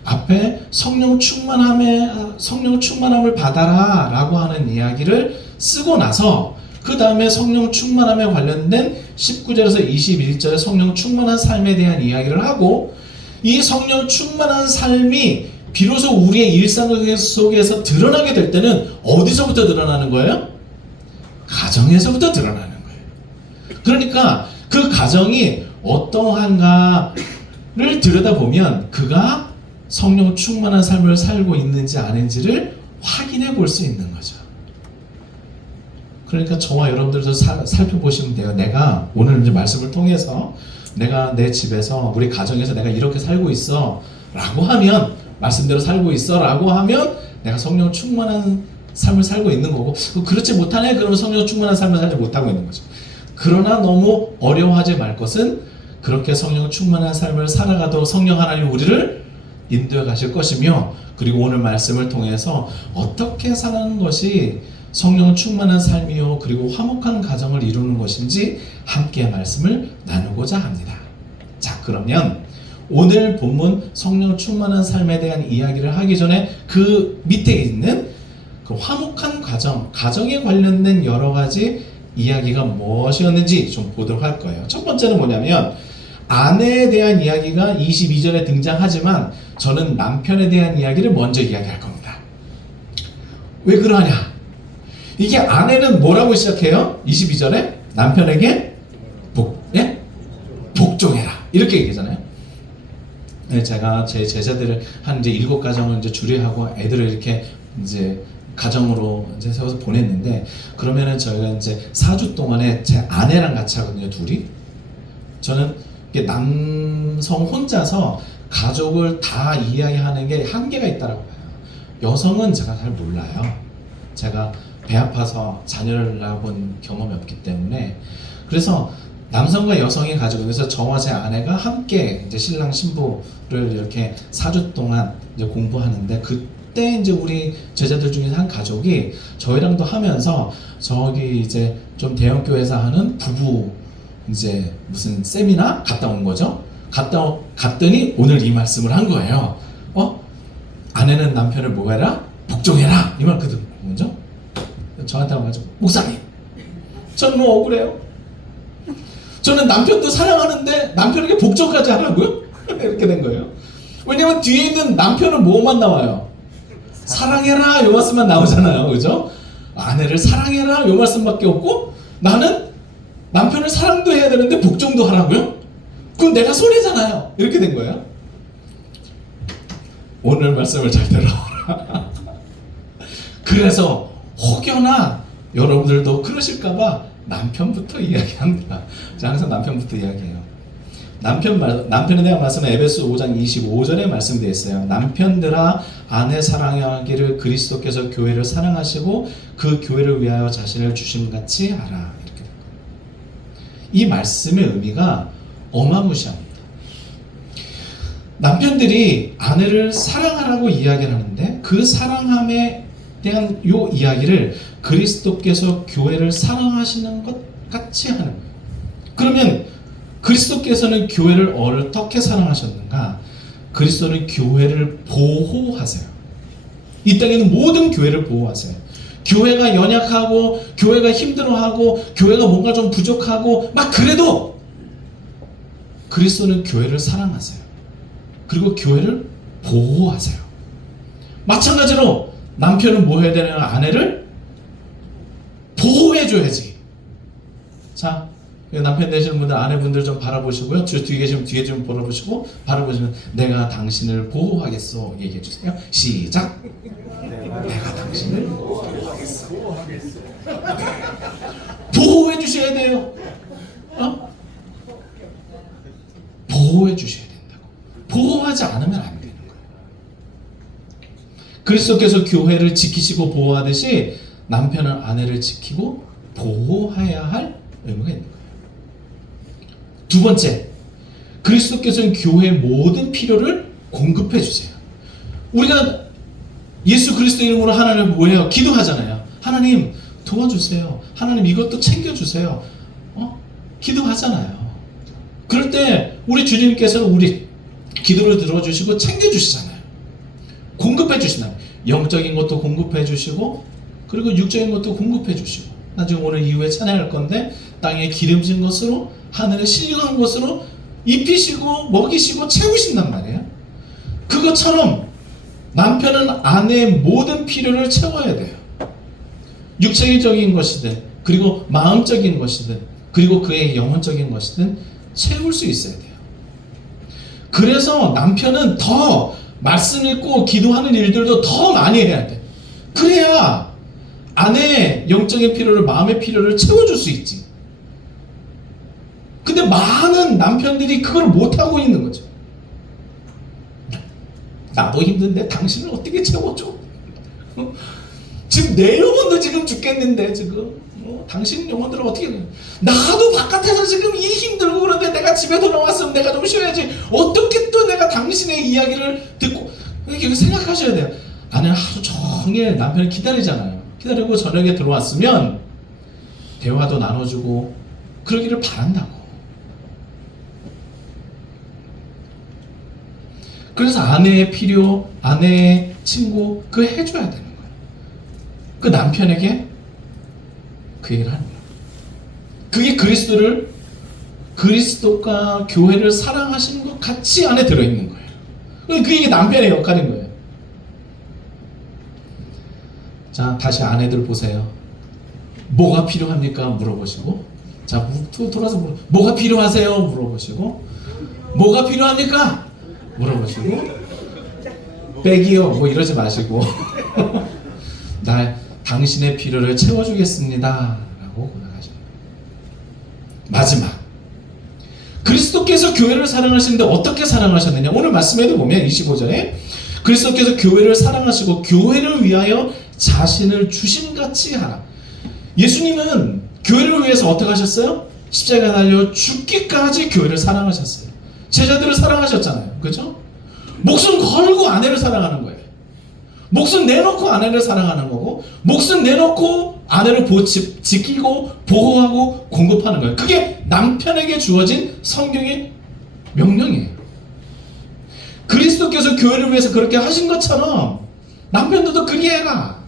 앞에 성령 충만함을 받아라 라고 하는 이야기를 쓰고 나서 그 다음에 성령 충만함에 관련된 19절에서 21절의 성령 충만한 삶에 대한 이야기를 하고 이 성령 충만한 삶이 비로소 우리의 일상 속에서 드러나게 될 때는 어디서부터 드러나는 거예요? 가정에서부터 드러나는 거예요. 그러니까 그 가정이 어떠한가를 들여다보면 그가 성령 충만한 삶을 살고 있는지 아닌지를 확인해 볼 수 있는 거죠. 그러니까 저와 여러분들도 살펴보시면 돼요. 내가 오늘 이제 말씀을 통해서 내가 내 집에서 우리 가정에서 내가 이렇게 살고 있어 라고 하면 말씀대로 살고 있어 라고 하면 내가 성령 충만한 삶을 살고 있는 거고 그렇지 못하네 그러면 성령 충만한 삶을 살지 못하고 있는 거죠. 그러나 너무 어려워하지 말 것은 그렇게 성령 충만한 삶을 살아가도 성령 하나님 우리를 인도해 가실 것이며 그리고 오늘 말씀을 통해서 어떻게 사는 것이 성령 충만한 삶이요 그리고 화목한 가정을 이루는 것인지 함께 말씀을 나누고자 합니다. 자, 그러면 오늘 본문 성령 충만한 삶에 대한 이야기를 하기 전에 그 밑에 있는 그 화목한 가정에 관련된 여러 가지 이야기가 무엇이었는지 좀 보도록 할 거예요. 첫 번째는 뭐냐면 아내에 대한 이야기가 22절에 등장하지만 저는 남편에 대한 이야기를 먼저 이야기할 겁니다. 왜 그러냐? 이게 아내는 뭐라고 시작해요? 22절에 남편에게 복종해라 이렇게 얘기하잖아요. 제가 제 제자들을 한 이제 7가정을 이제 주례하고 애들을 이렇게 이제 가정으로 이제 세워서 보냈는데 그러면은 저희가 이제 4주 동안에 제 아내랑 같이 하거든요, 둘이. 저는 이게 남성 혼자서 가족을 다 이야기하는 게 한계가 있다라고 봐요. 여성은 제가 잘 몰라요. 제가 배 아파서 자녀를 낳아본 경험이 없기 때문에 그래서 남성과 여성이 가지고 그래서 저와 제 아내가 함께 이제 신랑 신부를 이렇게 4주 동안 이제 공부하는데 그때 이제 우리 제자들 중에 한 가족이 저희랑도 하면서 저기 이제 좀 대형 교회에서 하는 부부 이제 무슨 세미나 갔다 온 거죠. 갔더니 오늘 이 말씀을 한 거예요. 아내는 남편을 뭐 해라? 복종해라. 이 말 그대로 뭐죠? 저한테 와가지고 목사님 저는 뭐 억울해요. 저는 남편도 사랑하는데 남편에게 복종까지 하라고요? 이렇게 된 거예요. 왜냐면 뒤에 있는 남편은 뭐만 나와요? 사랑해라 요 말씀만 나오잖아요. 그죠? 아내를 사랑해라 요 말씀밖에 없고 나는 남편을 사랑도 해야 되는데 복종도 하라고요? 그럼 내가 손해잖아요. 이렇게 된 거예요. 오늘 말씀을 잘 들어라. 그래서 혹여나 여러분들도 그러실까봐 남편부터 이야기합니다. 제가 항상 남편부터 이야기해요. 남편에 대한 말씀은 에베소 5장 25절에 말씀되어 있어요. 남편들아 아내 사랑하기를 그리스도께서 교회를 사랑하시고 그 교회를 위하여 자신을 주심같이 하라. 이렇게 됩니다. 이 말씀의 의미가 어마무시합니다. 남편들이 아내를 사랑하라고 이야기를 하는데 그 사랑함에 대한 요 이야기를 그리스도께서 교회를 사랑하시는 것 같이 하는 거예요. 그러면 그리스도께서는 교회를 어떻게 사랑하셨는가? 그리스도는 교회를 보호하세요. 이 땅에 있는 모든 교회를 보호하세요. 교회가 연약하고 교회가 힘들어하고 교회가 뭔가 좀 부족하고 막 그래도 그리스도는 교회를 사랑하세요. 그리고 교회를 보호하세요. 마찬가지로 남편은 뭐 해야 되냐면 아내를 보호해줘야지. 자, 남편 되시는 분들 아내분들 좀 바라보시고요. 저 뒤에 계시면 뒤에 좀 바라보시고 바라보시면 내가 당신을 보호하겠소 얘기해주세요. 시작. 내가 당신을 보호하겠소. 보호해주셔야 돼요. 보호해주셔야 된다고. 보호하지 않으면 안 되는 거예요. 그리스도께서 교회를 지키시고 보호하듯이 남편은 아내를 지키고 보호해야 할 의무가 있는 거예요. 두 번째, 그리스도께서는 교회의 모든 필요를 공급해 주세요. 우리가 예수 그리스도 이름으로 하나님을 뭐해요? 기도하잖아요. 하나님 도와주세요. 하나님 이것도 챙겨주세요. 기도하잖아요. 그럴 때 우리 주님께서 우리 기도를 들어주시고 챙겨주시잖아요. 공급해 주시나요? 영적인 것도 공급해 주시고 그리고 육적인 것도 공급해 주시고 나중에 오늘 이후에 찬양할 건데 땅에 기름진 것으로 하늘에 신령한 것으로 입히시고 먹이시고 채우신단 말이에요. 그것처럼 남편은 아내의 모든 필요를 채워야 돼요. 육체적인 것이든 그리고 마음적인 것이든 그리고 그의 영혼적인 것이든 채울 수 있어야 돼요. 그래서 남편은 더 말씀 읽고 기도하는 일들도 더 많이 해야 돼. 그래야 아내의 영적인 필요를 마음의 필요를 채워줄 수 있지. 근데 많은 남편들이 그걸 못하고 있는 거죠. 나도 힘든데 당신을 어떻게 채워줘? 지금 내 영혼도 지금 죽겠는데 지금 당신 영혼들은 어떻게 해요? 나도 바깥에서 지금 이 힘들고 그런데 내가 집에 돌아왔으면 내가 좀 쉬어야지 어떻게 또 내가 당신의 이야기를 듣고 이렇게 생각하셔야 돼요. 아내는 하루 종일 남편을 기다리잖아요. 기다리고 저녁에 들어왔으면 대화도 나눠주고 그러기를 바란다고. 그래서 아내의 필요, 아내의 친구 그거 해줘야 되는 거예요. 그 남편에게 그 얘기를 하는 거예요. 그게 그리스도가 교회를 사랑하시는 것 같이 안에 들어있는 거예요. 그게 남편의 역할인 거예요. 자, 다시 아내들 보세요. 뭐가 필요합니까? 물어보시고, 자, 돌아서 뭐가 필요하세요? 물어보시고, 뭐가 필요합니까? 물어보시고, 백이요 뭐 이러지 마시고 당신의 필요를 채워주겠습니다 라고 고백하십니다. 마지막, 그리스도께서 교회를 사랑하시는데 어떻게 사랑하셨느냐. 오늘 말씀에도 보면 25절에 그리스도께서 교회를 사랑하시고 교회를 위하여 자신을 주심같이 하라. 예수님은 교회를 위해서 어떻게 하셨어요? 십자가에 달려 죽기까지 교회를 사랑하셨어요. 제자들을 사랑하셨잖아요. 그죠? 목숨 걸고 아내를 사랑하는 거예요. 목숨 내놓고 아내를 사랑하는 거고, 목숨 내놓고 아내를 지키고 보호하고 공급하는 거예요. 그게 남편에게 주어진 성경의 명령이에요. 그리스도께서 교회를 위해서 그렇게 하신 것처럼 남편들도 그렇게 해라.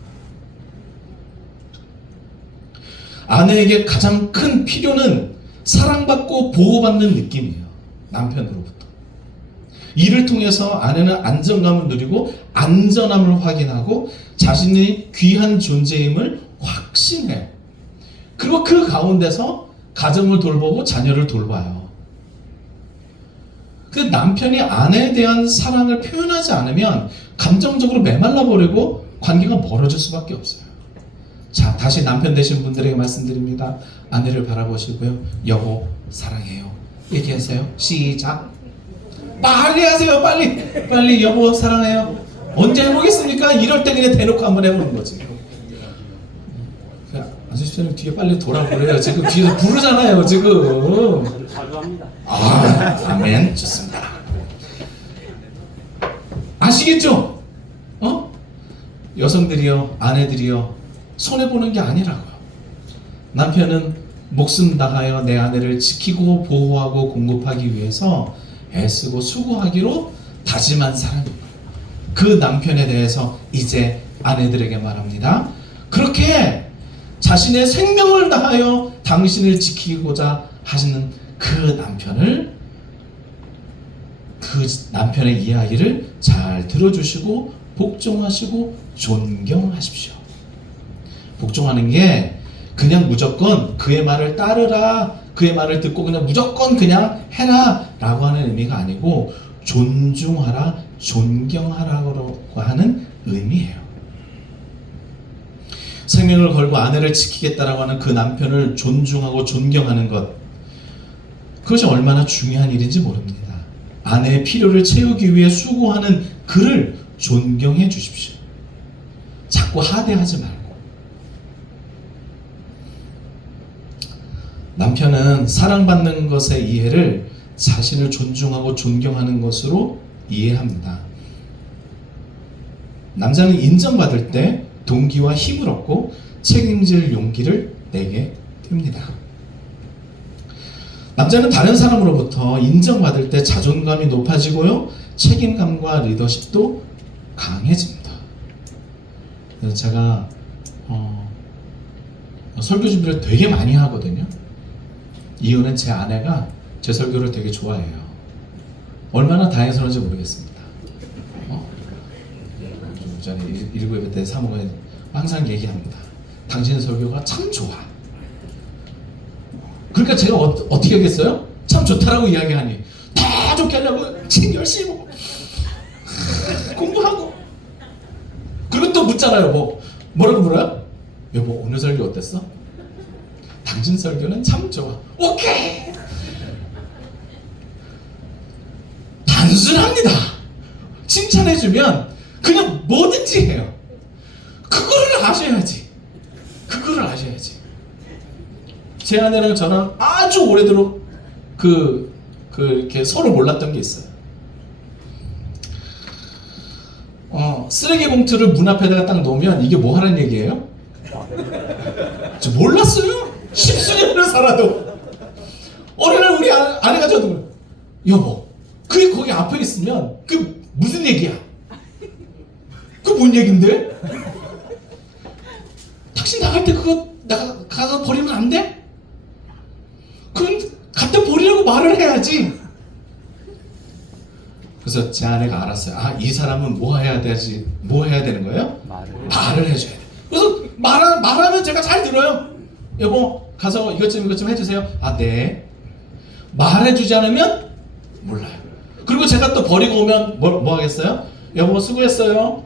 아내에게 가장 큰 필요는 사랑받고 보호받는 느낌이에요. 남편으로부터. 이를 통해서 아내는 안정감을 누리고 안전함을 확인하고 자신의 귀한 존재임을 확신해요. 그리고 그 가운데서 가정을 돌보고 자녀를 돌봐요. 근데 남편이 아내에 대한 사랑을 표현하지 않으면 감정적으로 메말라 버리고 관계가 멀어질 수밖에 없어요. 자, 다시 남편 되신 분들에게 말씀드립니다. 아내를 바라보시고요. 여보 사랑해요 얘기하세요. 시작. 빨리 하세요. 빨리 여보 사랑해요. 언제 해보겠습니까? 이럴 때 그냥 대놓고 한번 해보는 거지. 안수십사님 뒤에 빨리 돌아보래요. 지금 뒤에서 부르잖아요 지금. 자주 합니다. 아멘. 좋습니다. 아시겠죠? 여성들이요, 아내들이요, 손해보는 게 아니라고요. 남편은 목숨 다하여 내 아내를 지키고 보호하고 공급하기 위해서 애쓰고 수고하기로 다짐한 사람입니다. 그 남편에 대해서 이제 아내들에게 말합니다. 그렇게 자신의 생명을 다하여 당신을 지키고자 하시는 그 남편의 이야기를 잘 들어주시고 복종하시고 존경하십시오. 복종하는 게 그냥 무조건 그의 말을 따르라, 그의 말을 듣고 그냥 무조건 그냥 해라 라고 하는 의미가 아니고 존중하라, 존경하라고 하는 의미예요. 생명을 걸고 아내를 지키겠다라고 하는 그 남편을 존중하고 존경하는 것, 그것이 얼마나 중요한 일인지 모릅니다. 아내의 필요를 채우기 위해 수고하는 그를 존경해 주십시오. 자꾸 하대하지 말고. 남편은 사랑받는 것의 이해를 자신을 존중하고 존경하는 것으로 이해합니다. 남자는 인정받을 때 동기와 힘을 얻고 책임질 용기를 내게 됩니다. 남자는 다른 사람으로부터 인정받을 때 자존감이 높아지고요, 책임감과 리더십도 강해집니다. 그래서 제가 설교 준비를 되게 많이 하거든요. 이유는 제 아내가 제 설교를 되게 좋아해요. 얼마나 다행스러운지 모르겠습니다. 좀 전에 19예배 때 사모가 항상 얘기합니다. 당신 설교가 참 좋아. 그러니까 제가 어떻게 하겠어요? 참 좋다라고 이야기하니 다 좋게 하려고 책 열심히 보고 공부하고, 그리고 또 묻잖아요. 뭐라고 물어요? 여보, 오늘 설교 어땠어? 당신 설교는 참 좋아. 오케이. 단순합니다. 칭찬해주면 그냥 뭐든지 해요. 그거를 아셔야지. 제 아내랑 저랑 아주 오래도록 이렇게 서로 몰랐던 게 있어요. 쓰레기 봉투를 문 앞에다가 딱 놓으면 이게 뭐 하는 얘기예요? 저 몰랐어요. 10수년을 살아도. 어느 날 우리 아내가 저도, 여보, 그게 거기 앞에 있으면 그 무슨 얘기야? 그 뭔 얘긴데? 당신 나갈 때 그거 가서 버리면 안 돼? 그럼 갖다 버리라고 말을 해야지. 그래서 제 아내가 알았어요. 이 사람은 뭐 해야 되는 거예요? 말을 해줘야 돼. 그래서 말하면 제가 잘 들어요. 여보, 가서 이것 좀 해주세요. 네. 말해주지 않으면 몰라요. 그리고 제가 또 버리고 오면 뭐 하겠어요? 여보, 수고했어요.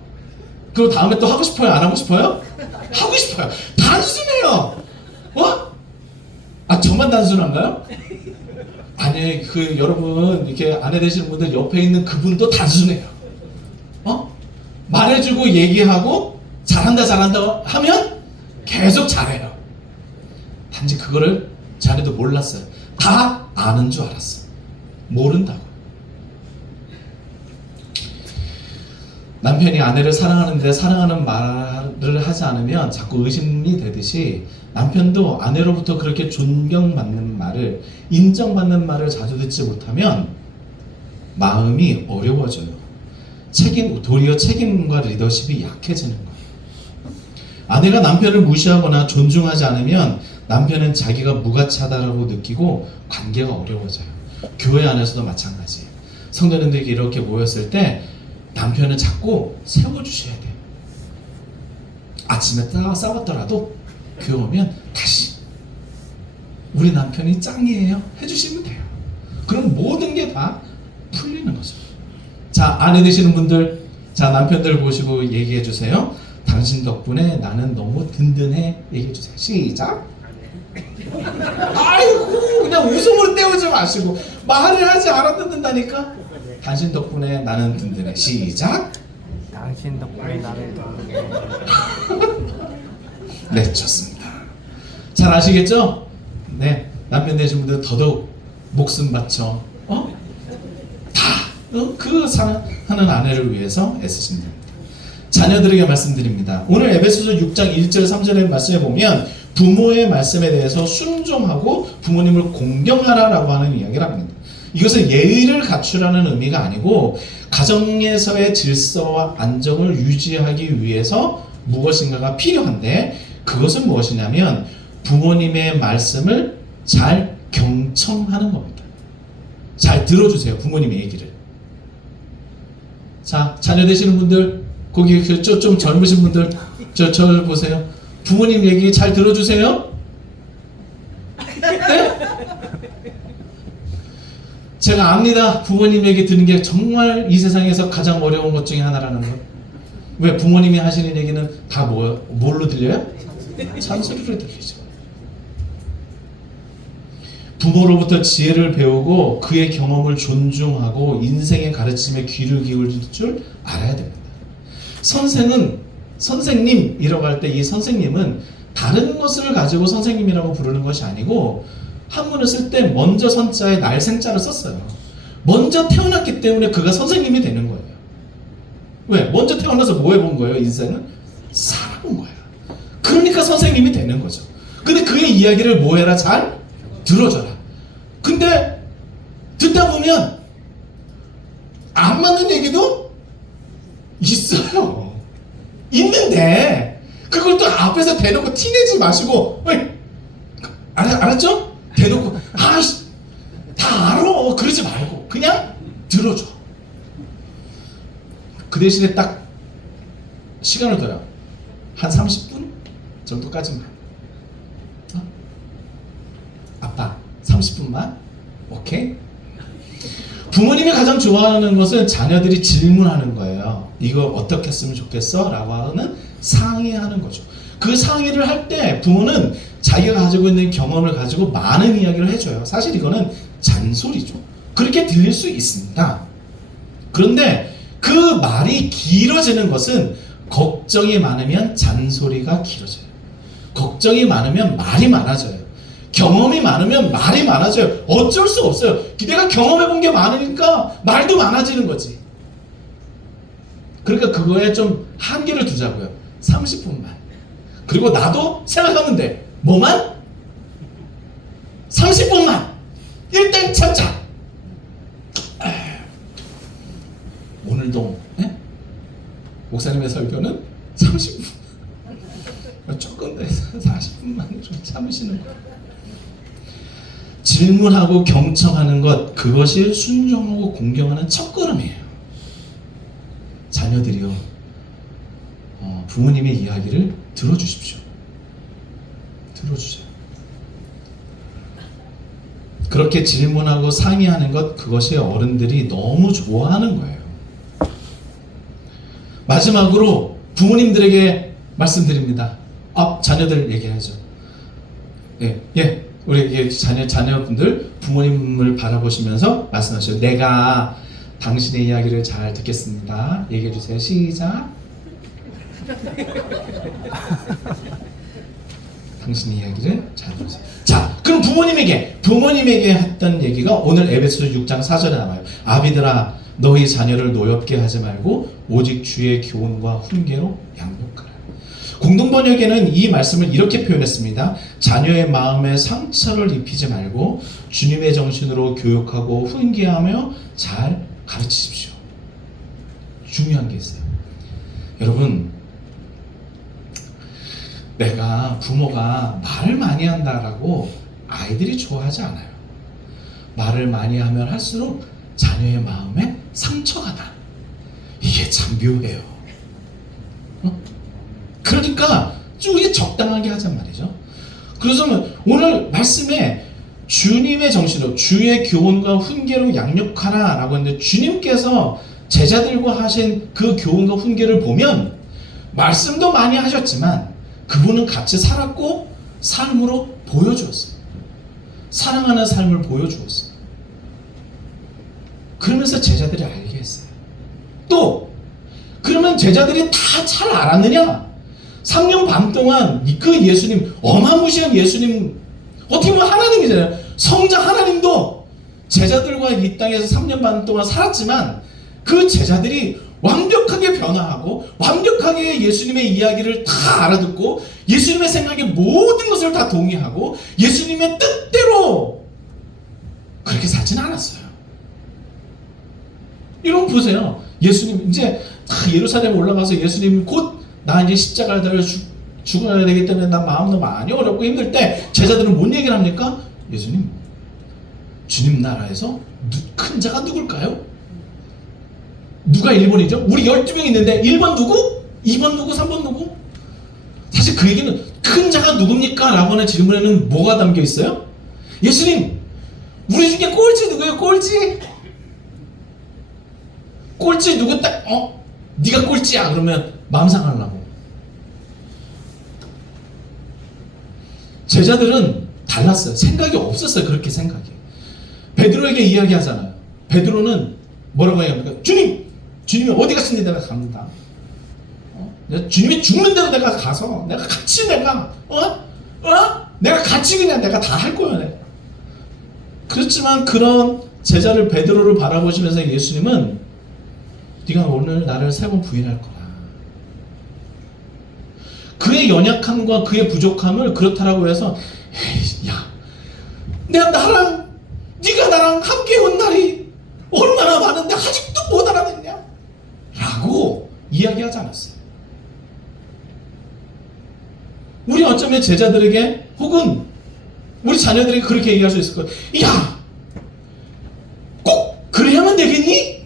그리고 다음에 또 하고 싶어요? 안 하고 싶어요? 하고 싶어요. 단순해요. 저만 단순한가요? 아니, 여러분, 이렇게 아내 되시는 분들 옆에 있는 그분도 단순해요. 말해주고 얘기하고 잘한다 하면 계속 잘해요. 단지 그거를 제 아내도 몰랐어요. 다 아는 줄 알았어. 모른다고. 남편이 아내를 사랑하는데 사랑하는 말을 하지 않으면 자꾸 의심이 되듯이 남편도 아내로부터 그렇게 존경받는 말을, 인정받는 말을 자주 듣지 못하면 마음이 어려워져요. 도리어 책임과 리더십이 약해지는 거예요. 아내가 남편을 무시하거나 존중하지 않으면 남편은 자기가 무가치하다라고 느끼고 관계가 어려워져요. 교회 안에서도 마찬가지예요. 성도님들이 이렇게 모였을 때 남편은 자꾸 세워주셔야 돼요. 아침에 싸웠더라도 교회 오면 다시 우리 남편이 짱이에요 해주시면 돼요. 그럼 모든 게 다 풀리는 거죠. 자, 아내 되시는 분들, 자, 남편들 보시고 얘기해 주세요. 당신 덕분에 나는 너무 든든해. 얘기해 주세요. 시작. 아이고, 그냥 웃음으로 때우지 마시고 말을 하지 알아듣는다니까. 당신 덕분에 나는 든든해. 시작. 당신 덕분에 나를 든든해. 네, 좋습니다. 잘 아시겠죠? 네, 남편 되신 분들 더더욱 목숨 바쳐 그 사랑하는 아내를 위해서 애쓰시면 됩니다. 자녀들에게 말씀드립니다. 오늘 에베소서 6장 1절 3절의 말씀에 보면 부모의 말씀에 대해서 순종하고 부모님을 공경하라라고 하는 이야기를 합니다. 이것은 예의를 갖추라는 의미가 아니고 가정에서의 질서와 안정을 유지하기 위해서 무엇인가가 필요한데, 그것은 무엇이냐면 부모님의 말씀을 잘 경청하는 겁니다. 잘 들어주세요, 부모님의 얘기를. 자, 자녀 되시는 분들, 거기 좀 젊으신 분들, 저를 보세요. 부모님 얘기 잘 들어주세요. 네? 제가 압니다. 부모님 얘기 듣는 게 정말 이 세상에서 가장 어려운 것 중에 하나라는 거. 왜? 부모님이 하시는 얘기는 다 뭘로 들려요? 찬소리로 들리죠. 부모로부터 지혜를 배우고 그의 경험을 존중하고 인생의 가르침에 귀를 기울일 줄 알아야 됩니다. 선생님이라고 할 때 이 선생님은 다른 것을 가지고 선생님이라고 부르는 것이 아니고, 한문을 쓸 때 먼저 선자에 날생자를 썼어요. 먼저 태어났기 때문에 그가 선생님이 되는 거예요. 왜? 먼저 태어나서 뭐 해본 거예요? 인생은 살아본 거예요. 그러니까 선생님이 되는 거죠. 근데 그의 이야기를 뭐 해라? 잘 들어줘라. 근데 듣다 보면 안 맞는 얘기도 있어요. 있는데 그걸 또 앞에서 대놓고 티내지 마시고, 알았죠? 대놓고 아이씨 다 알아 그러지 말고 그냥 들어줘. 그 대신에 딱 시간을 둬요. 한 30분 정도까지만. 아빠 30분만. 오케이? 부모님이 가장 좋아하는 것은 자녀들이 질문하는 거예요. 이거 어떻게 했으면 좋겠어? 라고 하는 상의하는 거죠. 그 상의를 할 때 부모는 자기가 가지고 있는 경험을 가지고 많은 이야기를 해줘요. 사실 이거는 잔소리죠. 그렇게 들릴 수 있습니다. 그런데 그 말이 길어지는 것은 걱정이 많으면 잔소리가 길어져요. 걱정이 많으면 말이 많아져요. 경험이 많으면 말이 많아져요. 어쩔 수 없어요. 내가 경험해본 게 많으니까 말도 많아지는 거지. 그러니까 그거에 좀 한계를 두자고요. 30분만. 그리고 나도 생각하면 돼. 뭐만? 30분만. 일단 참자. 오늘도 목사님의 설교는 30분. 조금 더 40분만 좀 참으시는 거예요. 질문하고 경청하는 것, 그것이 순종하고 공경하는 첫걸음이에요. 자녀들이요, 부모님의 이야기를 들어주십시오. 들어주세요. 그렇게 질문하고 상의하는 것, 그것이 어른들이 너무 좋아하는 거예요. 마지막으로 부모님들에게 말씀드립니다. 자녀들 얘기하죠. 우리 자녀분들 부모님을 바라보시면서 말씀하셔요. 내가 당신의 이야기를 잘 듣겠습니다. 얘기해 주세요. 시작. 당신의 이야기를 잘 들으세요. 자, 그럼 부모님에게 했던 얘기가 오늘 에베소서 6장 4절에 나와요. 아비들아, 너희 자녀를 노엽게 하지 말고 오직 주의 교훈과 훈계로 양육하라. 공동번역에는 이 말씀을 이렇게 표현했습니다. 자녀의 마음에 상처를 입히지 말고 주님의 정신으로 교육하고 훈계하며 잘 가르치십시오. 중요한 게 있어요. 여러분, 내가 부모가 말을 많이 한다라고 아이들이 좋아하지 않아요. 말을 많이 하면 할수록 자녀의 마음에 상처가 나. 이게 참 묘해요. 그러니까 우리 적당하게 하잔 말이죠. 그래서 오늘 말씀에 주님의 정신으로 주의 교훈과 훈계로 양육하라 라고 했는데, 주님께서 제자들과 하신 그 교훈과 훈계를 보면 말씀도 많이 하셨지만 그분은 같이 살았고 삶으로 보여주었어요. 사랑하는 삶을 보여주었어요. 그러면서 제자들이 알게 했어요. 또 그러면 제자들이 다 잘 알았느냐? 3년 반 동안 그 예수님, 어마무시한 예수님, 어떻게 보면 하나님이잖아요. 성자 하나님도 제자들과 이 땅에서 3년 반 동안 살았지만 그 제자들이 완벽하게 변화하고 완벽하게 예수님의 이야기를 다 알아듣고 예수님의 생각에 모든 것을 다 동의하고 예수님의 뜻대로 그렇게 살지는 않았어요. 이런 거 보세요. 예수님 이제 예루살렘에 올라가서 예수님 곧 나 이제 십자가를 달려 죽어야 되기 때문에 나 마음도 많이 어렵고 힘들 때 제자들은 뭔 얘기를 합니까? 예수님, 주님 나라에서 큰 자가 누굴까요? 누가 1번이죠? 우리 12명 있는데 1번 누구? 2번 누구? 3번 누구? 사실 그 얘기는 큰 자가 누굽니까? 라고 하는 질문에는 뭐가 담겨 있어요? 예수님, 우리 중에 꼴찌 누구예요? 꼴찌? 꼴찌 누구 딱 네가 꼴찌야 그러면 마음 상하려고. 제자들은 달랐어요. 생각이 없었어요. 그렇게 생각이. 베드로에게 이야기하잖아요. 베드로는 뭐라고 얘기합니까? 주님이 어디 가시는데 내가 갑니다. 주님이 죽는 대로 내가 가서 내가 같이 내가 같이 그냥 내가 다 할 거야. 내가. 그렇지만 그런 제자를 베드로를 바라보시면서 예수님은 네가 오늘 나를 3번 부인할 거라. 그의 연약함과 그의 부족함을 그렇다라고 해서 에이, 야, 네가 나랑 함께 온 날이 얼마나 많은데 아직도 못 알아냈냐? 라고 이야기하지 않았어요. 우리 어쩌면 제자들에게 혹은 우리 자녀들에게 그렇게 얘기할 수 있을 거예요. 야, 꼭 그래야만 되겠니?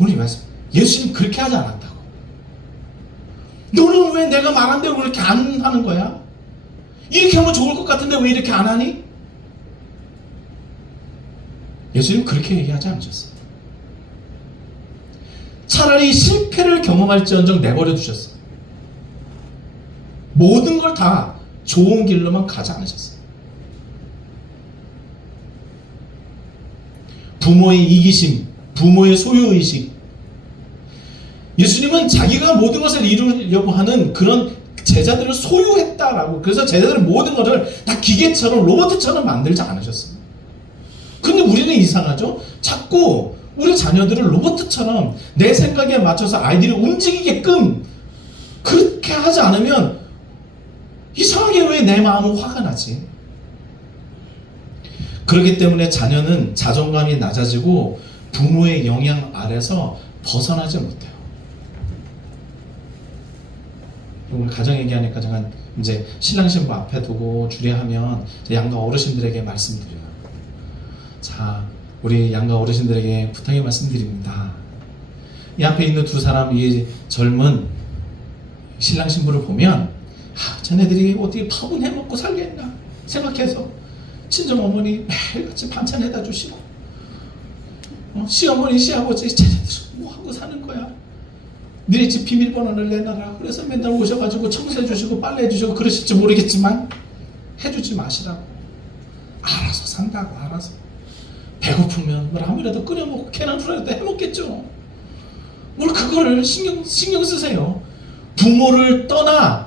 오늘 말씀, 예수님 그렇게 하지 않았다고. 너는 왜 내가 말한 대로 그렇게 안 하는 거야? 이렇게 하면 좋을 것 같은데 왜 이렇게 안 하니? 예수님 그렇게 얘기하지 않으셨어요. 차라리 실패를 경험할지언정 내버려 두셨어요. 모든 걸 다 좋은 길로만 가지 않으셨어요. 부모의 이기심, 부모의 소유의식. 예수님은 자기가 모든 것을 이루려고 하는 그런 제자들을 소유했다라고, 그래서 제자들은 모든 것을 다 기계처럼 로봇처럼 만들지 않으셨어요. 근데 우리는 이상하죠? 자꾸 우리 자녀들을 로봇처럼 내 생각에 맞춰서 아이들이 움직이게끔 그렇게 하지 않으면 이상하게 왜 내 마음은 화가 나지? 그렇기 때문에 자녀는 자존감이 낮아지고 부모의 영향 아래서 벗어나지 못해요. 오늘 가정 얘기하니까 잠깐 이제 신랑 신부 앞에 두고 주례하면 양가 어르신들에게 말씀드려요. 자, 우리 양가 어르신들에게 부탁의 말씀드립니다. 이 앞에 있는 두 사람, 이 젊은 신랑 신부를 보면 자네들이 어떻게 밥은 해먹고 살겠나 생각해서 친정 어머니 매일같이 반찬 해다 주시고, 시어머니 시아버지 쟤네들 뭐 하고 사는 거야? 너네 집 비밀번호를 내놔라. 그래서 맨날 오셔가지고 청소해 주시고 빨래 해주시고 그러실지 모르겠지만 해주지 마시라고. 알아서 산다고. 알아서 배고프면 뭘 아무래도 끓여 먹고 계란 후라이도 해 먹겠죠. 뭘 그거를 신경 쓰세요. 부모를 떠나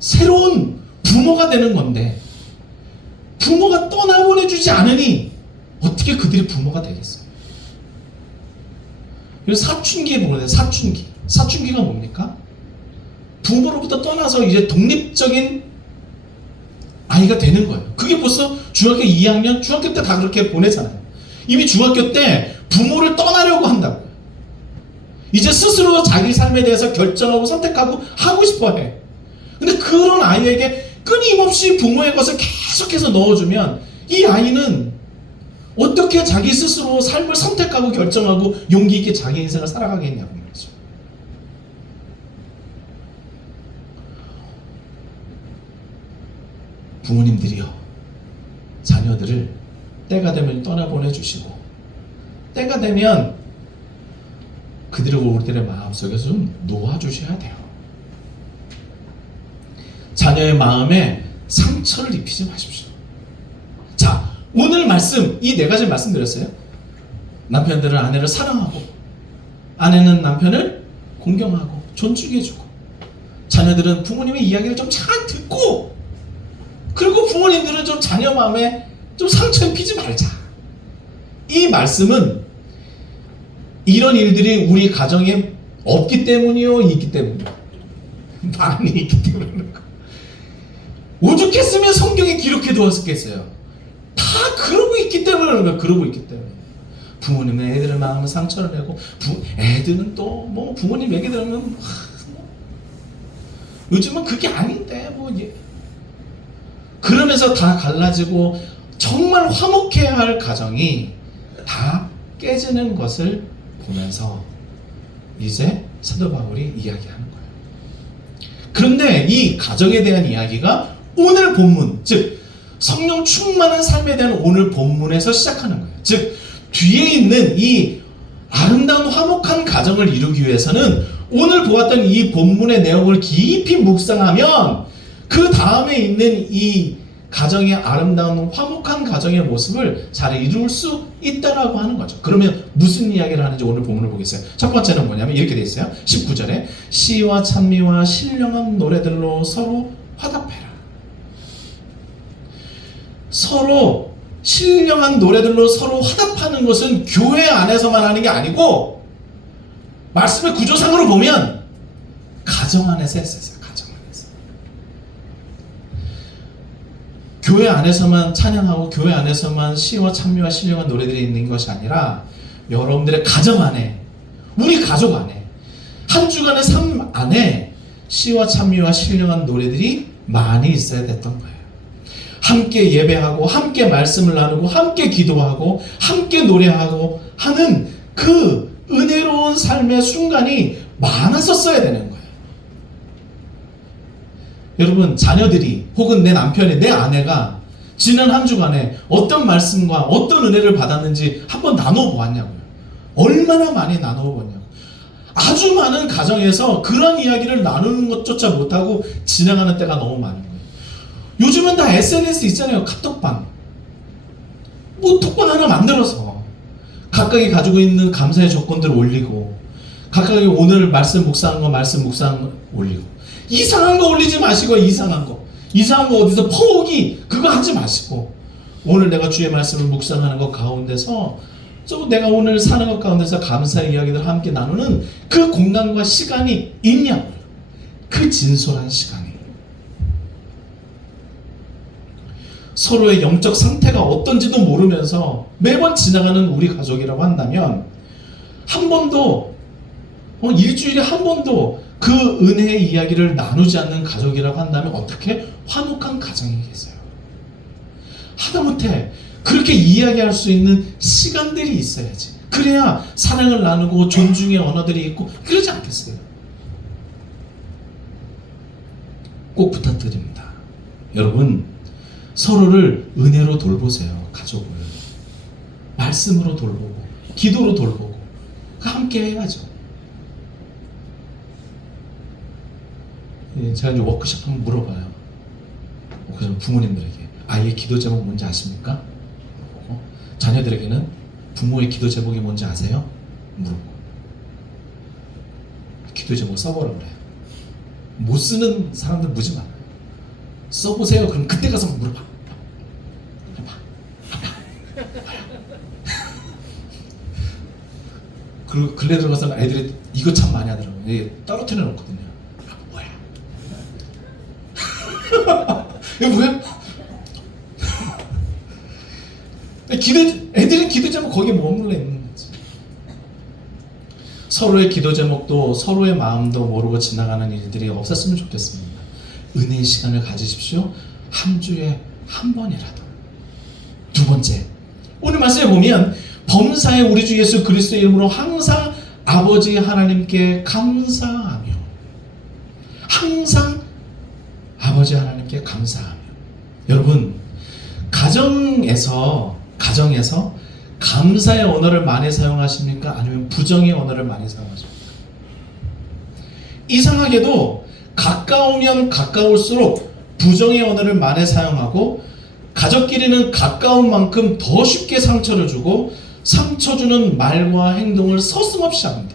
새로운 부모가 되는 건데, 부모가 떠나보내주지 않으니 어떻게 그들이 부모가 되겠어요? 그래서 사춘기에 보면 사춘기가 뭡니까? 부모로부터 떠나서 이제 독립적인 아이가 되는 거예요. 그게 벌써 중학교 2학년, 중학교 때 다 그렇게 보내잖아요. 이미 중학교 때 부모를 떠나려고 한다고요. 이제 스스로 자기 삶에 대해서 결정하고 선택하고 하고 싶어 해. 근데 그런 아이에게 끊임없이 부모의 것을 계속해서 넣어주면 이 아이는 어떻게 자기 스스로 삶을 선택하고 결정하고 용기 있게 자기 인생을 살아가겠냐고 말이죠. 부모님들이요, 자녀들을 때가 되면 떠나보내주시고, 때가 되면 그들의 우리들의 마음속에서 좀 놓아주셔야 돼요. 자녀의 마음에 상처를 입히지 마십시오. 자, 오늘 말씀, 이 4가지 말씀드렸어요. 남편들은 아내를 사랑하고, 아내는 남편을 공경하고 존중해주고, 자녀들은 부모님의 이야기를 좀 잘 듣고, 그리고 부모님들은 좀 자녀 마음에 좀 상처 입히지 말자. 이 말씀은 이런 일들이 우리 가정에 없기 때문이요, 있기 때문이요? 많이 있기 때문에 그런 거. 오죽했으면 성경에 기록해 두었겠어요. 다 그러고 있기 때문에 그런 거야. 그러고 있기 때문에. 부모님의 애들의 마음은 상처를 내고, 애들은 또 뭐 부모님 얘기 들으면 요즘은 그게 아닌데 뭐 그러면서 다 갈라지고 정말 화목해야 할 가정이 다 깨지는 것을 보면서 이제 사도 바울이 이야기하는 거예요. 그런데 이 가정에 대한 이야기가 오늘 본문, 즉 성령 충만한 삶에 대한 오늘 본문에서 시작하는 거예요. 즉 뒤에 있는 이 아름다운 화목한 가정을 이루기 위해서는 오늘 보았던 이 본문의 내용을 깊이 묵상하면 그 다음에 있는 이 가정의 아름다운 화목한 가정의 모습을 잘 이룰 수 있다라고 하는 거죠. 그러면 무슨 이야기를 하는지 오늘 본문을 보겠어요. 첫 번째는 뭐냐면 이렇게 돼 있어요. 19절에 시와 찬미와 신령한 노래들로 서로 화답해라. 서로 신령한 노래들로 서로 화답하는 것은 교회 안에서만 하는 게 아니고 말씀의 구조상으로 보면 가정 안에서 했었어요. 가정 안에서. 교회 안에서만 찬양하고 교회 안에서만 시와 찬미와 신령한 노래들이 있는 것이 아니라 여러분들의 가정 안에, 우리 가족 안에, 한 주간의 삶 안에 시와 찬미와 신령한 노래들이 많이 있어야 됐던 거예요. 함께 예배하고 함께 말씀을 나누고 함께 기도하고 함께 노래하고 하는 그 은혜로운 삶의 순간이 많았었어야 되는 거예요. 여러분, 자녀들이 혹은 내 남편이, 내 아내가 지난 한 주간에 어떤 말씀과 어떤 은혜를 받았는지 한번 나눠보았냐고요. 얼마나 많이 나눠보았냐고. 아주 많은 가정에서 그런 이야기를 나누는 것조차 못하고 지나가는 때가 너무 많은 거예요. 요즘은 다 SNS 있잖아요. 카톡방. 뭐 톡방 하나 만들어서 각각이 가지고 있는 감사의 조건들을 올리고, 각각이 오늘 말씀 묵상한 거 말씀 묵상 올리고, 이상한 거 올리지 마시고, 이상한 거 어디서 퍼오기 그거 하지 마시고, 오늘 내가 주의 말씀을 묵상하는 것 가운데서 내가 오늘 사는 것 가운데서 감사의 이야기를 함께 나누는 그 공간과 시간이 있냐고요. 그 진솔한 시간이. 서로의 영적 상태가 어떤지도 모르면서 매번 지나가는 우리 가족이라고 한다면, 한 번도 일주일에 한 번도 그 은혜의 이야기를 나누지 않는 가족이라고 한다면 어떻게 화목한 가정이겠어요? 하다못해 그렇게 이야기할 수 있는 시간들이 있어야지. 그래야 사랑을 나누고 존중의 언어들이 있고 그러지 않겠어요? 꼭 부탁드립니다. 여러분, 서로를 은혜로 돌보세요. 가족을 말씀으로 돌보고 기도로 돌보고 함께 해야죠. 제가 이제 워크숍 한번 물어봐요. 그래서 부모님들에게 아이의 기도 제목 뭔지 아십니까? 물어보고, 자녀들에게는 부모의 기도 제목이 뭔지 아세요? 물어보고, 기도 제목 써보라 그래요. 못 쓰는 사람들 무지 많아요. 써보세요. 그럼 그때 가서 물어봐. 그리고 근래 들어가서 애들이 이거 참 많이 하더라고요. 이게 떨어뜨려 놓거든요. 뭐야? 이거 뭐야? 애들은 기도 제목 거기에 머물러 있는 거지. 서로의 기도 제목도 서로의 마음도 모르고 지나가는 일들이 없었으면 좋겠습니다. 은혜의 시간을 가지십시오. 한 주에 한 번이라도. 두 번째, 오늘 말씀에 보면 범사에 우리 주 예수 그리스도의 이름으로 항상 아버지 하나님께 감사하며, 항상 아버지 하나님께 감사하며. 여러분, 가정에서 감사의 언어를 많이 사용하십니까? 아니면 부정의 언어를 많이 사용하십니까? 이상하게도 가까우면 가까울수록 부정의 언어를 많이 사용하고, 가족끼리는 가까운 만큼 더 쉽게 상처를 주고, 상처 주는 말과 행동을 서슴없이 합니다.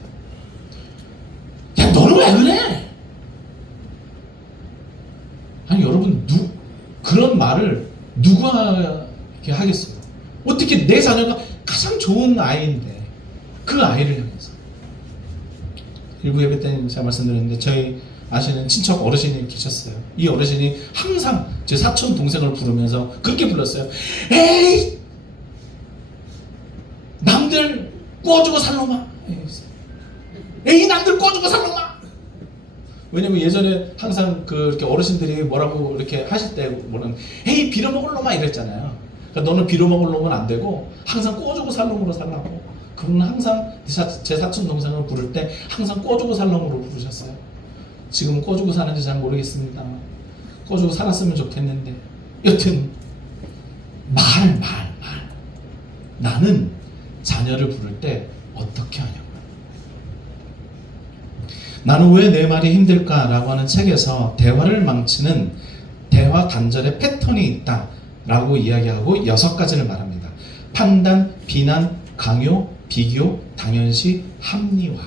야, 너는 왜 그래? 아니, 여러분, 그런 말을 누가 이렇게 하겠어요? 어떻게 내 자녀가 가장 좋은 아이인데 그 아이를 향해서. 일부 예배 때는 제가 말씀드렸는데, 저희 아시는 친척 어르신이 계셨어요. 이 어르신이 항상 제 사촌 동생을 부르면서 그렇게 불렀어요. 에이, 남들 꿔주고 살놈아. 에이, 남들 꿔주고 살놈아. 왜냐면 예전에 항상 그렇게 어르신들이 뭐라고 이렇게 하실 때 뭐는 에이, 빌어먹을 놈아 이랬잖아요. 그러니까 너는 빌어먹을 놈은 안 되고 항상 꿔주고 살 놈으로 살라고. 그분은 항상 제 사촌 동생을 부를 때 항상 꿔주고 살 놈으로 부르셨어요. 지금은 꿔주고 사는지 잘 모르겠습니다. 꿔주고 살았으면 좋겠는데, 여튼 말. 나는 자녀를 부를 때 어떻게 하냐고요. 나는 왜 내 말이 힘들까라고 하는 책에서 대화를 망치는 대화 단절의 패턴이 있다라고 이야기하고 6가지를 말합니다. 판단, 비난, 강요, 비교, 당연시, 합리화.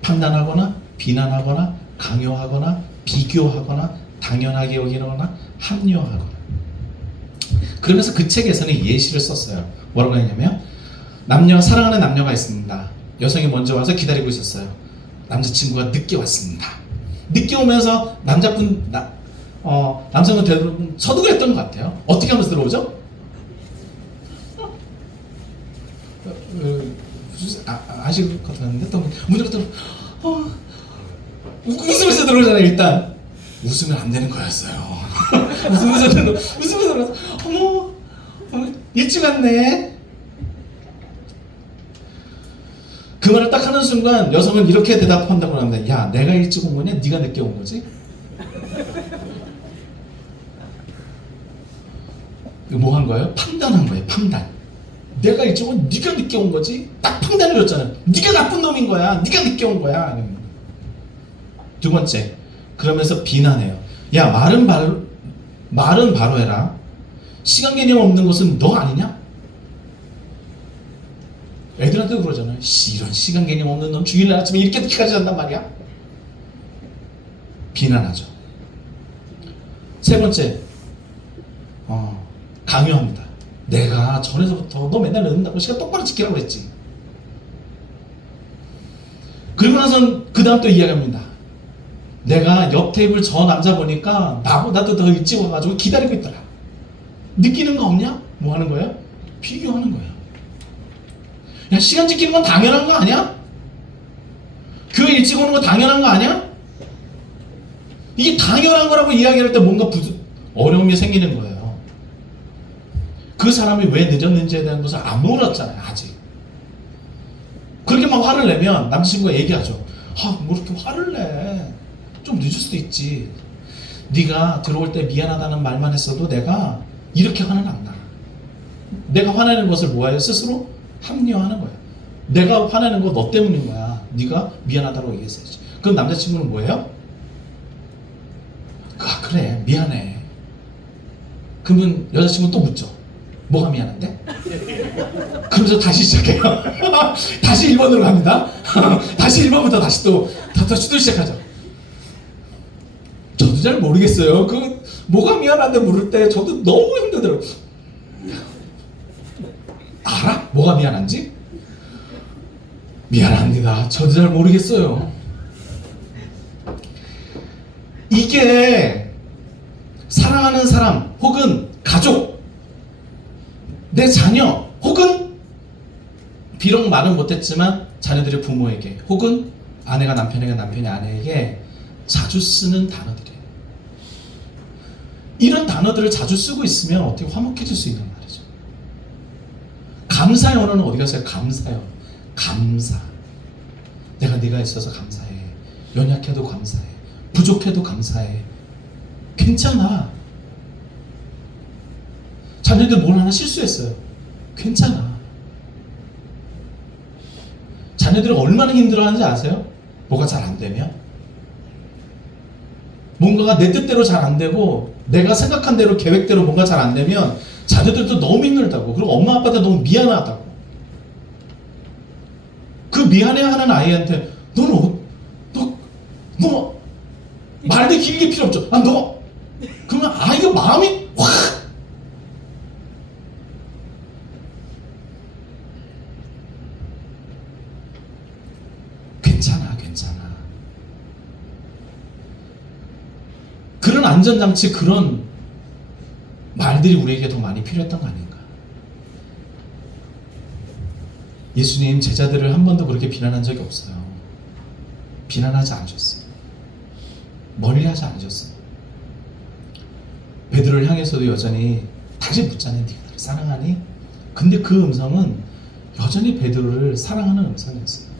판단하거나 비난하거나 강요하거나 비교하거나 당연하게 여기거나 합리화하거나. 그러면서 그 책에서는 예시를 썼어요. 뭐라고 했냐면 사랑하는 남녀가 있습니다. 여성이 먼저 와서 기다리고 있었어요. 남자친구가 늦게 왔습니다. 늦게 오면서 남성은 대부분 서두가 했던 것 같아요. 어떻게 하면서 들어오죠? 아실 것 같았는데 또 무조건 웃으면서 들어오잖아요. 일단 웃으면 안 되는 거였어요. 웃으면서 들어와서 어머 일찍 왔네. 그 말을 딱 하는 순간 여성은 이렇게 대답한다고 합니다. 야, 내가 일찍 온 거냐? 네가 늦게 온 거지? 뭐 한 거예요? 판단한 거예요. 판단. 내가 일찍 온 네가 늦게 온 거지? 딱 판단을 줬잖아요. 네가 나쁜 놈인 거야. 네가 늦게 온 거야. 두 번째, 그러면서 비난해요. 야, 말은 바로 해라. 시간 개념 없는 것은 너 아니냐? 애들한테도 그러잖아요. 이런 시간 개념 없는 놈 주일날 아침에 이렇게 늦게까지 잔단 말이야. 비난하죠. 세 번째, 강요합니다. 내가 전에서부터 너 맨날 늦는다고 시간 똑바로 지키라고 했지. 그리고 나선 그 다음 또 이야기합니다. 내가 옆 테이블 저 남자 보니까 나보다도 더 일찍 와가지고 기다리고 있더라. 느끼는 거 없냐? 뭐 하는 거예요? 비교하는 거예요. 야, 시간 지키는 건 당연한 거 아니야? 교회 일찍 오는 거 당연한 거 아니야? 이게 당연한 거라고 이야기할 때 뭔가 어려움이 생기는 거예요. 그 사람이 왜 늦었는지에 대한 것을 안 물었잖아요. 아직. 그렇게 막 화를 내면 남자친구가 얘기하죠. 뭐 이렇게 화를 내. 좀 늦을 수도 있지. 네가 들어올 때 미안하다는 말만 했어도 내가 이렇게 화는 안 나. 내가 화내는 것을 뭐예요? 스스로 합리화하는 거야. 내가 화내는 거 너 때문인 거야. 네가 미안하다고 얘기했어야지. 그럼 남자친구는 뭐예요? 그래 미안해. 그러면 여자친구는 또 묻죠. 뭐가 미안한데? 그러면서 다시 시작해요. 다시 1번으로 갑니다. 다시 1번부터 다시 또 시작하죠. 저도 잘 모르겠어요. 뭐가 미안한데 물을 때 저도 너무 힘들더라고요. 알아? 뭐가 미안한지? 미안합니다. 저도 잘 모르겠어요. 이게 사랑하는 사람 혹은 가족, 내 자녀 혹은 비록 말은 못했지만 자녀들의 부모에게 혹은 아내가 남편에게 남편이 아내에게 자주 쓰는 단어들이에요. 이런 단어들을 자주 쓰고 있으면 어떻게 화목해질 수 있는 말이죠. 감사의 언어는 어디 갔어요? 감사요. 감사. 내가 네가 있어서 감사해. 연약해도 감사해. 부족해도 감사해. 괜찮아. 자녀들 뭘 하나 실수했어요. 괜찮아. 자녀들이 얼마나 힘들어하는지 아세요? 뭐가 잘 안 되면? 뭔가가 내 뜻대로 잘 안 되고 내가 생각한 대로 계획대로 뭔가 잘 안 되면 자녀들도 너무 힘들다고. 그리고 엄마 아빠한테 너무 미안하다고. 그 미안해하는 아이한테 너 말도 길게 필요 없죠. 그러면 아이가 마음이 확 괜찮아. 그런 안전장치, 그런 말들이 우리에게 더 많이 필요했던 거 아닌가. 예수님 제자들을 한 번도 그렇게 비난한 적이 없어요. 비난하지 않으셨어요. 멀리하지 않으셨어요. 베드로를 향해서도 여전히 다시 묻잖아요. 네가 나를 사랑하니? 근데 그 음성은 여전히 베드로를 사랑하는 음성이었어요.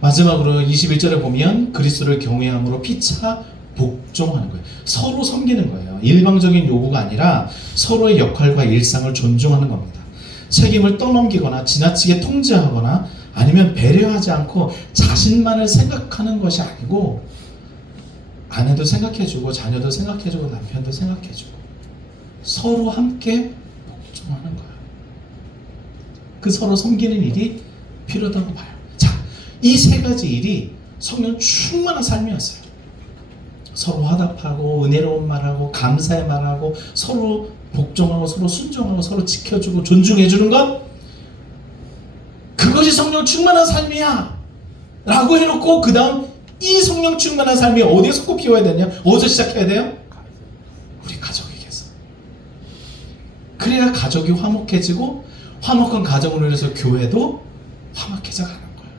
마지막으로 21절에 보면 그리스도를 경외함으로 피차 복종하는 거예요. 서로 섬기는 거예요. 일방적인 요구가 아니라 서로의 역할과 일상을 존중하는 겁니다. 책임을 떠넘기거나 지나치게 통제하거나 아니면 배려하지 않고 자신만을 생각하는 것이 아니고 아내도 생각해주고 자녀도 생각해주고 남편도 생각해주고 서로 함께 복종하는 거예요. 그 서로 섬기는 일이 필요하다고 봐요. 자, 이 세 가지 일이 성령 충만한 삶이었어요. 서로 화답하고 은혜로운 말하고 감사의 말하고 서로 복종하고 서로 순종하고 서로 지켜주고 존중해주는 것, 그것이 성령 충만한 삶이야 라고 해놓고 그 다음 이 성령 충만한 삶이 어디에서 꼭 피워야 되냐? 어디서 시작해야 돼요? 우리 가족에게서. 그래야 가족이 화목해지고 화목한 가정으로 인해서 교회도 화목해져 가는 거예요.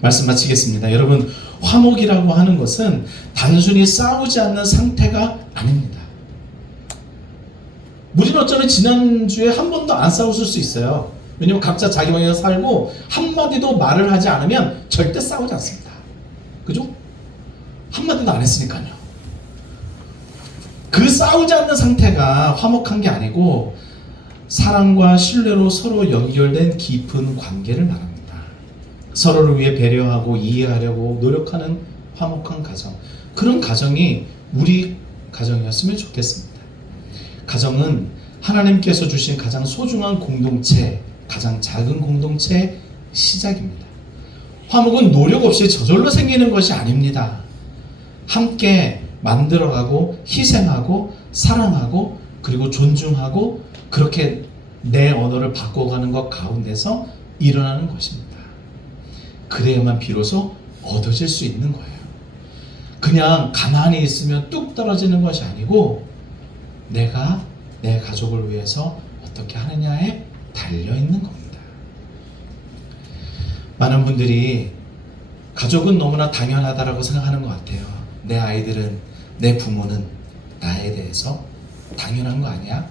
말씀 마치겠습니다. 여러분, 화목이라고 하는 것은 단순히 싸우지 않는 상태가 아닙니다. 우리는 어쩌면 지난주에 한 번도 안 싸웠을 수 있어요. 왜냐면 각자 자기 방에서 살고 한마디도 말을 하지 않으면 절대 싸우지 않습니다. 그죠? 한마디도 안 했으니까요. 그 싸우지 않는 상태가 화목한 게 아니고 사랑과 신뢰로 서로 연결된 깊은 관계를 말합니다. 서로를 위해 배려하고 이해하려고 노력하는 화목한 가정, 그런 가정이 우리 가정이었으면 좋겠습니다. 가정은 하나님께서 주신 가장 소중한 공동체, 가장 작은 공동체의 시작입니다. 화목은 노력 없이 저절로 생기는 것이 아닙니다. 함께 만들어가고 희생하고 사랑하고 그리고 존중하고 그렇게 내 언어를 바꿔가는 것 가운데서 일어나는 것입니다. 그래야만 비로소 얻어질 수 있는 거예요. 그냥 가만히 있으면 뚝 떨어지는 것이 아니고 내가 내 가족을 위해서 어떻게 하느냐에 달려있는 겁니다. 많은 분들이 가족은 너무나 당연하다라고 생각하는 것 같아요. 내 아이들은, 내 부모는 나에 대해서 당연한 거 아니야?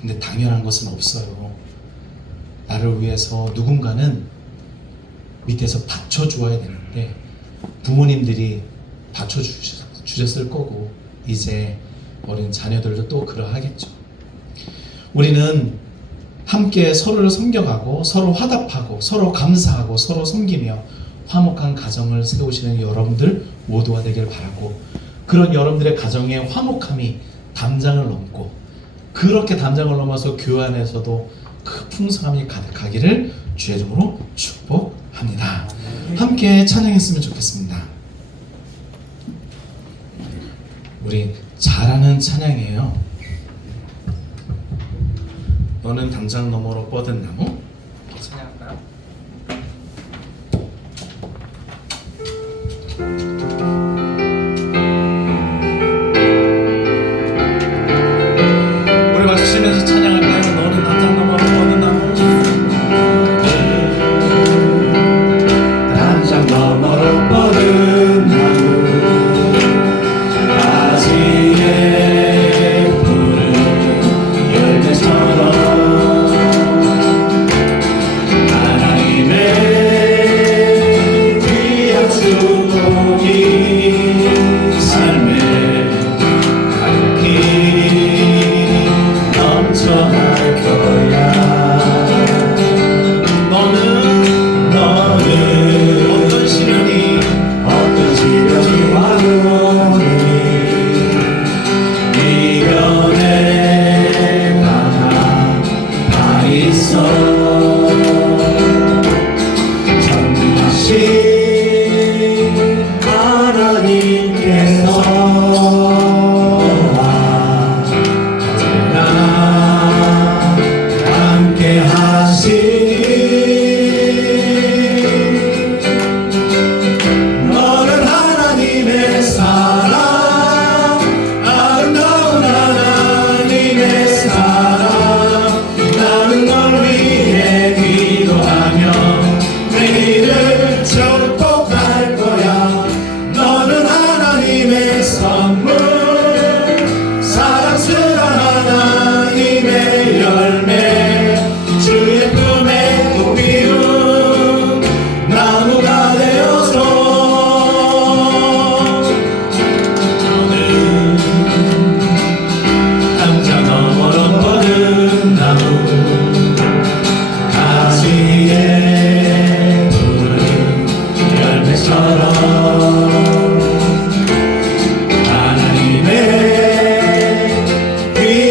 근데 당연한 것은 없어요. 나를 위해서 누군가는 밑에서 받쳐주어야 되는데 부모님들이 받쳐주셨을 거고 이제 어린 자녀들도 또 그러하겠죠. 우리는 함께 서로를 섬겨가고 서로 화답하고 서로 감사하고 서로 섬기며 화목한 가정을 세우시는 여러분들 모두가 되길 바라고, 그런 여러분들의 가정의 화목함이 담장을 넘고 그렇게 담장을 넘어서 교회 안에서도 그 풍성함이 가득하기를 주의 이름으로 축복합니다. 함께 찬양했으면 좋겠습니다. 우리 잘하는 찬양이에요. 너는 담장 너머로 뻗은 나무. 찬양할까요? 우리 박수 치면서 찬양할까요? 너는 담장 너머로 뻗은 나무. 담장 너머로 뻗은 나무 가지에 푸른 열매처럼 하나님의 귀한 축복이 삶에 가득히 넘쳐날 거야. 너는 어떤 시련이 와도 이겨내 가 있어. 전능하신 하나님께서 언제나 함께 하시니 너는 하나님의 사랑, 아름다운 하나님의 사랑. 나는 널 위해 기도하며 내일을 축복할 거야. 너는 하나님의 선물, 사랑스러운 하나님의 열매, 주의 꿈에 또 피운 나무가 되어서 너는 담장 너머로 뻗은 나무 가지에 푸른 열매처럼 하나님의 귀한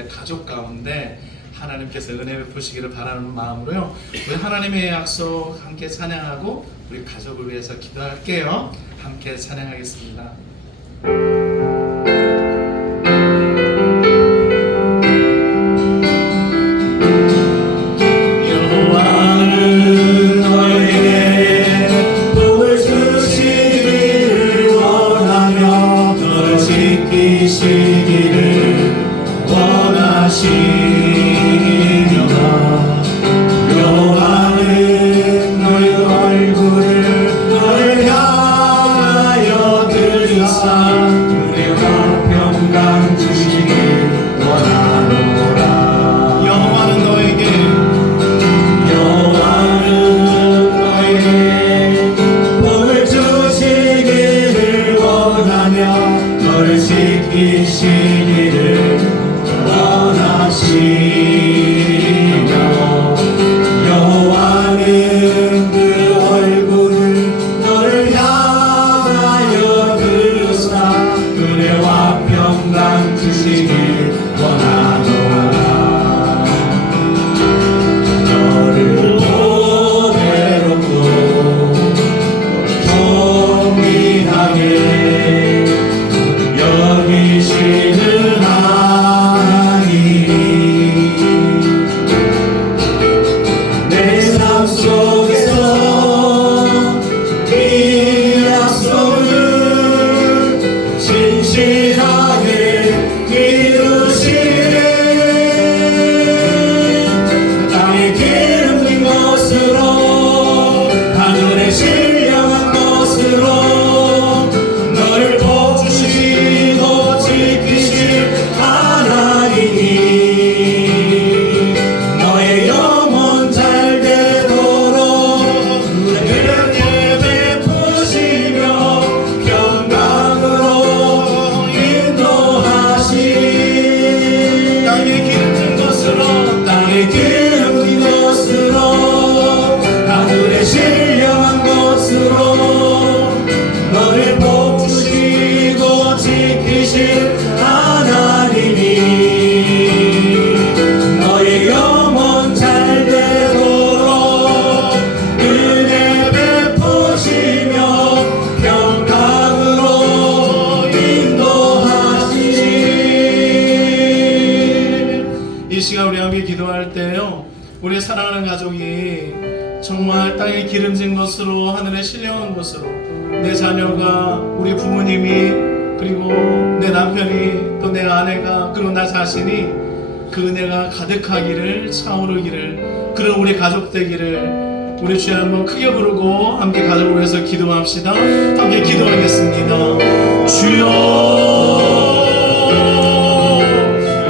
가운데 가족 가운데 하나님께서 은혜 베푸시기를 바라는 마음으로요. 우리 하나님의 약속 함께 찬양하고 우리 가족을 위해서 기도할게요. 함께 찬양하겠습니다. 여호와는 너에게 복을 주시기를 원하며 너를 지키시기를 원하시며 여호와는 너의 얼굴을 너를 향하여 들으사 은혜와 평강 주시길 원하노라. 여호와는 너에게 여호와는 너에게 복을 주시기를 원하며 너를 지키시기를 원하시며 여호와는 그 얼굴을 너를 향하여 들으사 은혜와 평강 주시길 원하노라. 너를 보배롭고 존귀하게 여기시는 하나님 내 삶 속에서 이 약속을 진실하게 이루시네. 땅에 기름진 것으로 하늘에 신령한 것으로 너를 복주시고 지키실 하나님이 너의 영혼 잘 되도록 은혜 베푸시며 평강으로 인도하시니 땅에 기름진 것으로 하늘에 신령한 것으로 너를 복주시고 지키실 하나님이 너의 영혼 잘 되도록 은혜 베푸시며 평강으로 인도하시니. 이 시간 우리 함께 기도할 때요, 우리 사랑하는 가족이 정말 땅에 기름진 것으로 하늘에 신령한 것으로 내 자녀가 우리 부모님이 그리고 내 남편이 또 내 아내가 그리고 나 자신이 그 은혜가 가득하기를 차오르기를 그런 우리 가족 되기를 우리 주여 한번 크게 부르고 함께 가족을 위해서 기도합시다. 함께 기도하겠습니다. 주여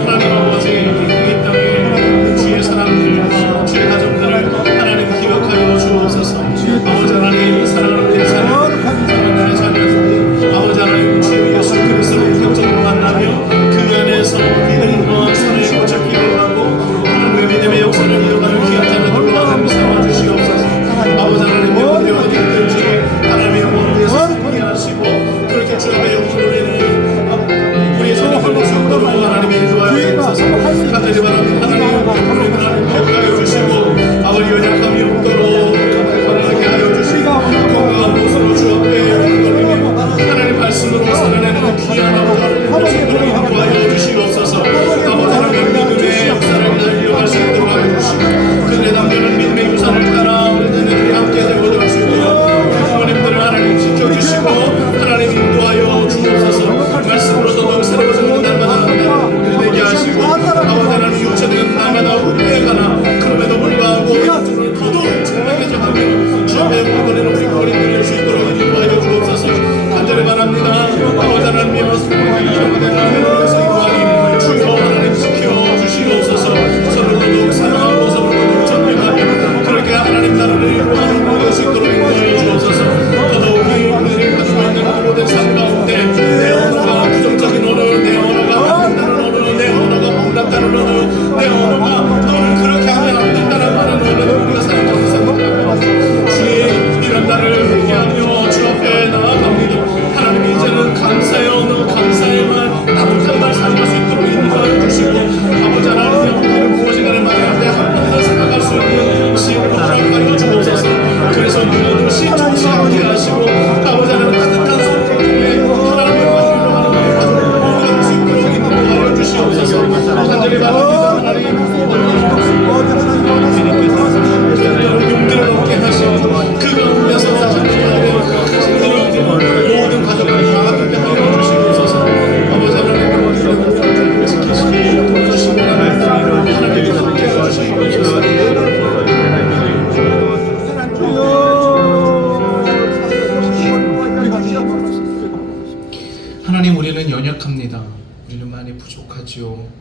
하나님 아버지 이 땅에 주의 사람들과 주의 가족들을 하나님 기억하여 주옵소서. 아버지 하나님 사랑하는 내 자녀 사랑하는 나의 자녀들 아버지 하나님 주 예수 그리스도의 평정을 만나며 그 안에서 믿음과 선의 고작 기도하고 하나님의 믿음의 역사를 이어가는 귀한 자녀들과 하나님 삼아 주시옵소서. 아버지 하나님 영혼이 어디 있든지 하나님의 영혼을 위해서 승리하시고 그렇게 주 앞에 영혼을 내는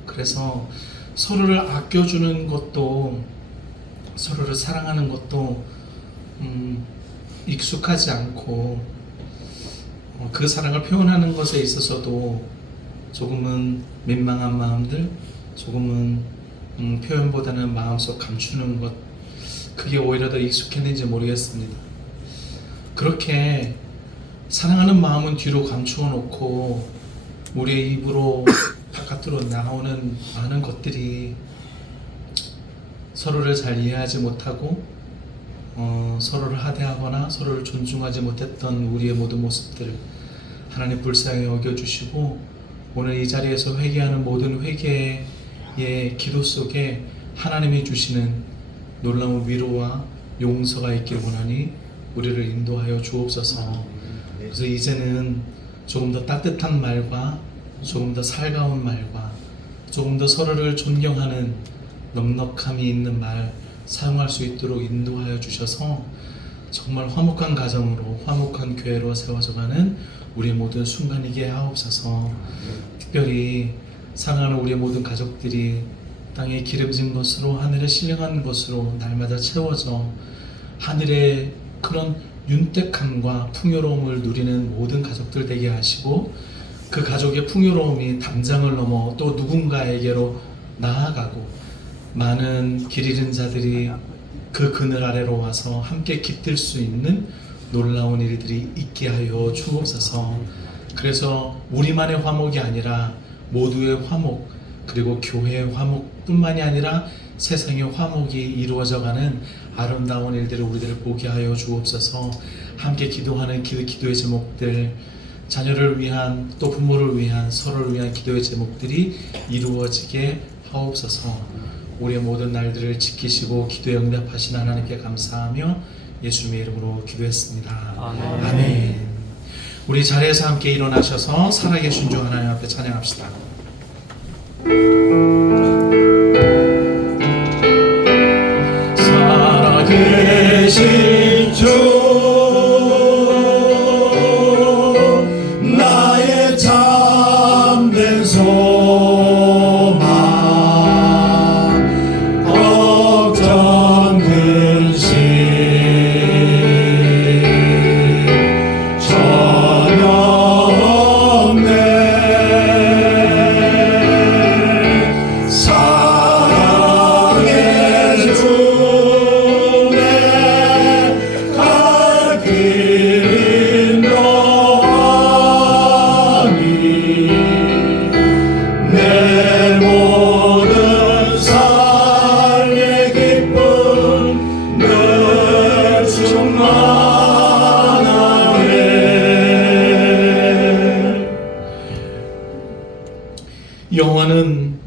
그래서 서로를 아껴주는 것도, 서로를 사랑하는 것도 익숙하지 않고, 그 사랑을 표현하는 것에 있어서도 조금은 민망한 마음들, 조금은 표현보다는 마음속 감추는 것, 그게 오히려 더 익숙했는지 모르겠습니다. 그렇게 사랑하는 마음은 뒤로 감추어 놓고 우리의 입으로 바깥으로 나오는 많은 것들이 서로를 잘 이해하지 못하고 서로를 하대하거나 서로를 존중하지 못했던 우리의 모든 모습들 하나님 불쌍히 여겨주시고, 오늘 이 자리에서 회개하는 모든 회개의 기도 속에 하나님이 주시는 놀라운 위로와 용서가 있길 원하니 우리를 인도하여 주옵소서. 그래서 이제는 조금 더 따뜻한 말과 조금 더 살가운 말과 조금 더 서로를 존경하는 넉넉함이 있는 말 사용할 수 있도록 인도하여 주셔서 정말 화목한 가정으로, 화목한 교회로 세워져가는 우리 모든 순간이게 하옵소서. 특별히 사랑하는 우리의 모든 가족들이 땅에 기름진 것으로, 하늘에 신령한 것으로 날마다 채워져 하늘의 그런 윤택함과 풍요로움을 누리는 모든 가족들 되게 하시고, 그 가족의 풍요로움이 담장을 넘어 또 누군가에게로 나아가고, 많은 길 잃은 자들이 그 그늘 아래로 와서 함께 깃들 수 있는 놀라운 일들이 있게 하여 주옵소서. 그래서 우리만의 화목이 아니라 모두의 화목, 그리고 교회의 화목뿐만이 아니라 세상의 화목이 이루어져가는 아름다운 일들을 우리들 보게 하여 주옵소서. 함께 기도하는 기도의 제목들, 자녀를 위한 또 부모를 위한 서로를 위한 기도의 제목들이 이루어지게 하옵소서. 우리의 모든 날들을 지키시고 기도에 응답하신 하나님께 감사하며 예수님의 이름으로 기도했습니다. 아멘. 우리 자리에서 함께 일어나셔서 살아계신 주 하나님 앞에 찬양합시다. 살아계신 주 나의 참된 소망, 걱정 근심 전혀 없네. 사랑의 주 내 모든 삶의 기쁨 늘 충만하네. 여호와는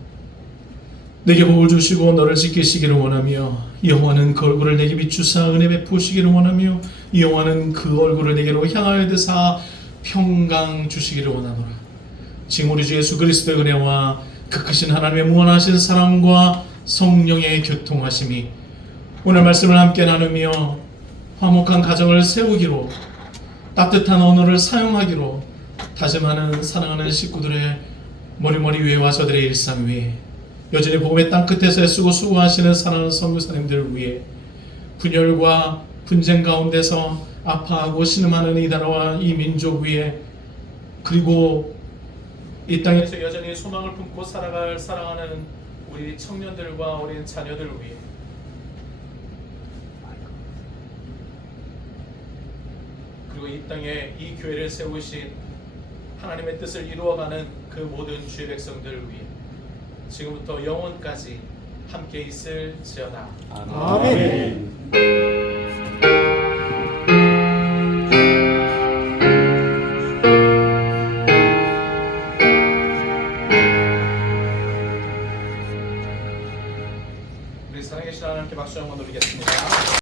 내게 복을 주시고 너를 지키시기를 원하며, 여호와는 그 얼굴을 내게 비추사 은혜 베푸시기를 원하며, 여호와는 그 얼굴을 내게로 향하여 드사 평강 주시기를 원하노라. 지금 우리 주 예수 그리스도의 은혜와 그 크신 하나님의 무한하신 사랑과 성령의 교통하심이 오늘 말씀을 함께 나누며 화목한 가정을 세우기로, 따뜻한 언어를 사용하기로 다짐하는 사랑하는 식구들의 머리머리 위에와 저들의 일상 위에, 여전히 복음의 땅끝에서 애쓰고 수고하시는 사랑하는 선교사님들을 위해, 분열과 분쟁 가운데서 아파하고 신음하는 이 나라와 이 민족 위에, 그리고 이 땅에서 여전히 소망을 품고 살아갈 사랑하는 우리 청년들과 어린 자녀들 위해, 그리고 이 땅에 이 교회를 세우신 하나님의 뜻을 이루어가는 그 모든 주의 백성들을 위해 지금부터 영원까지 함께 있을지어다. 아멘. 우리 살아계신 하나님께 박수 한번 드리겠습니다.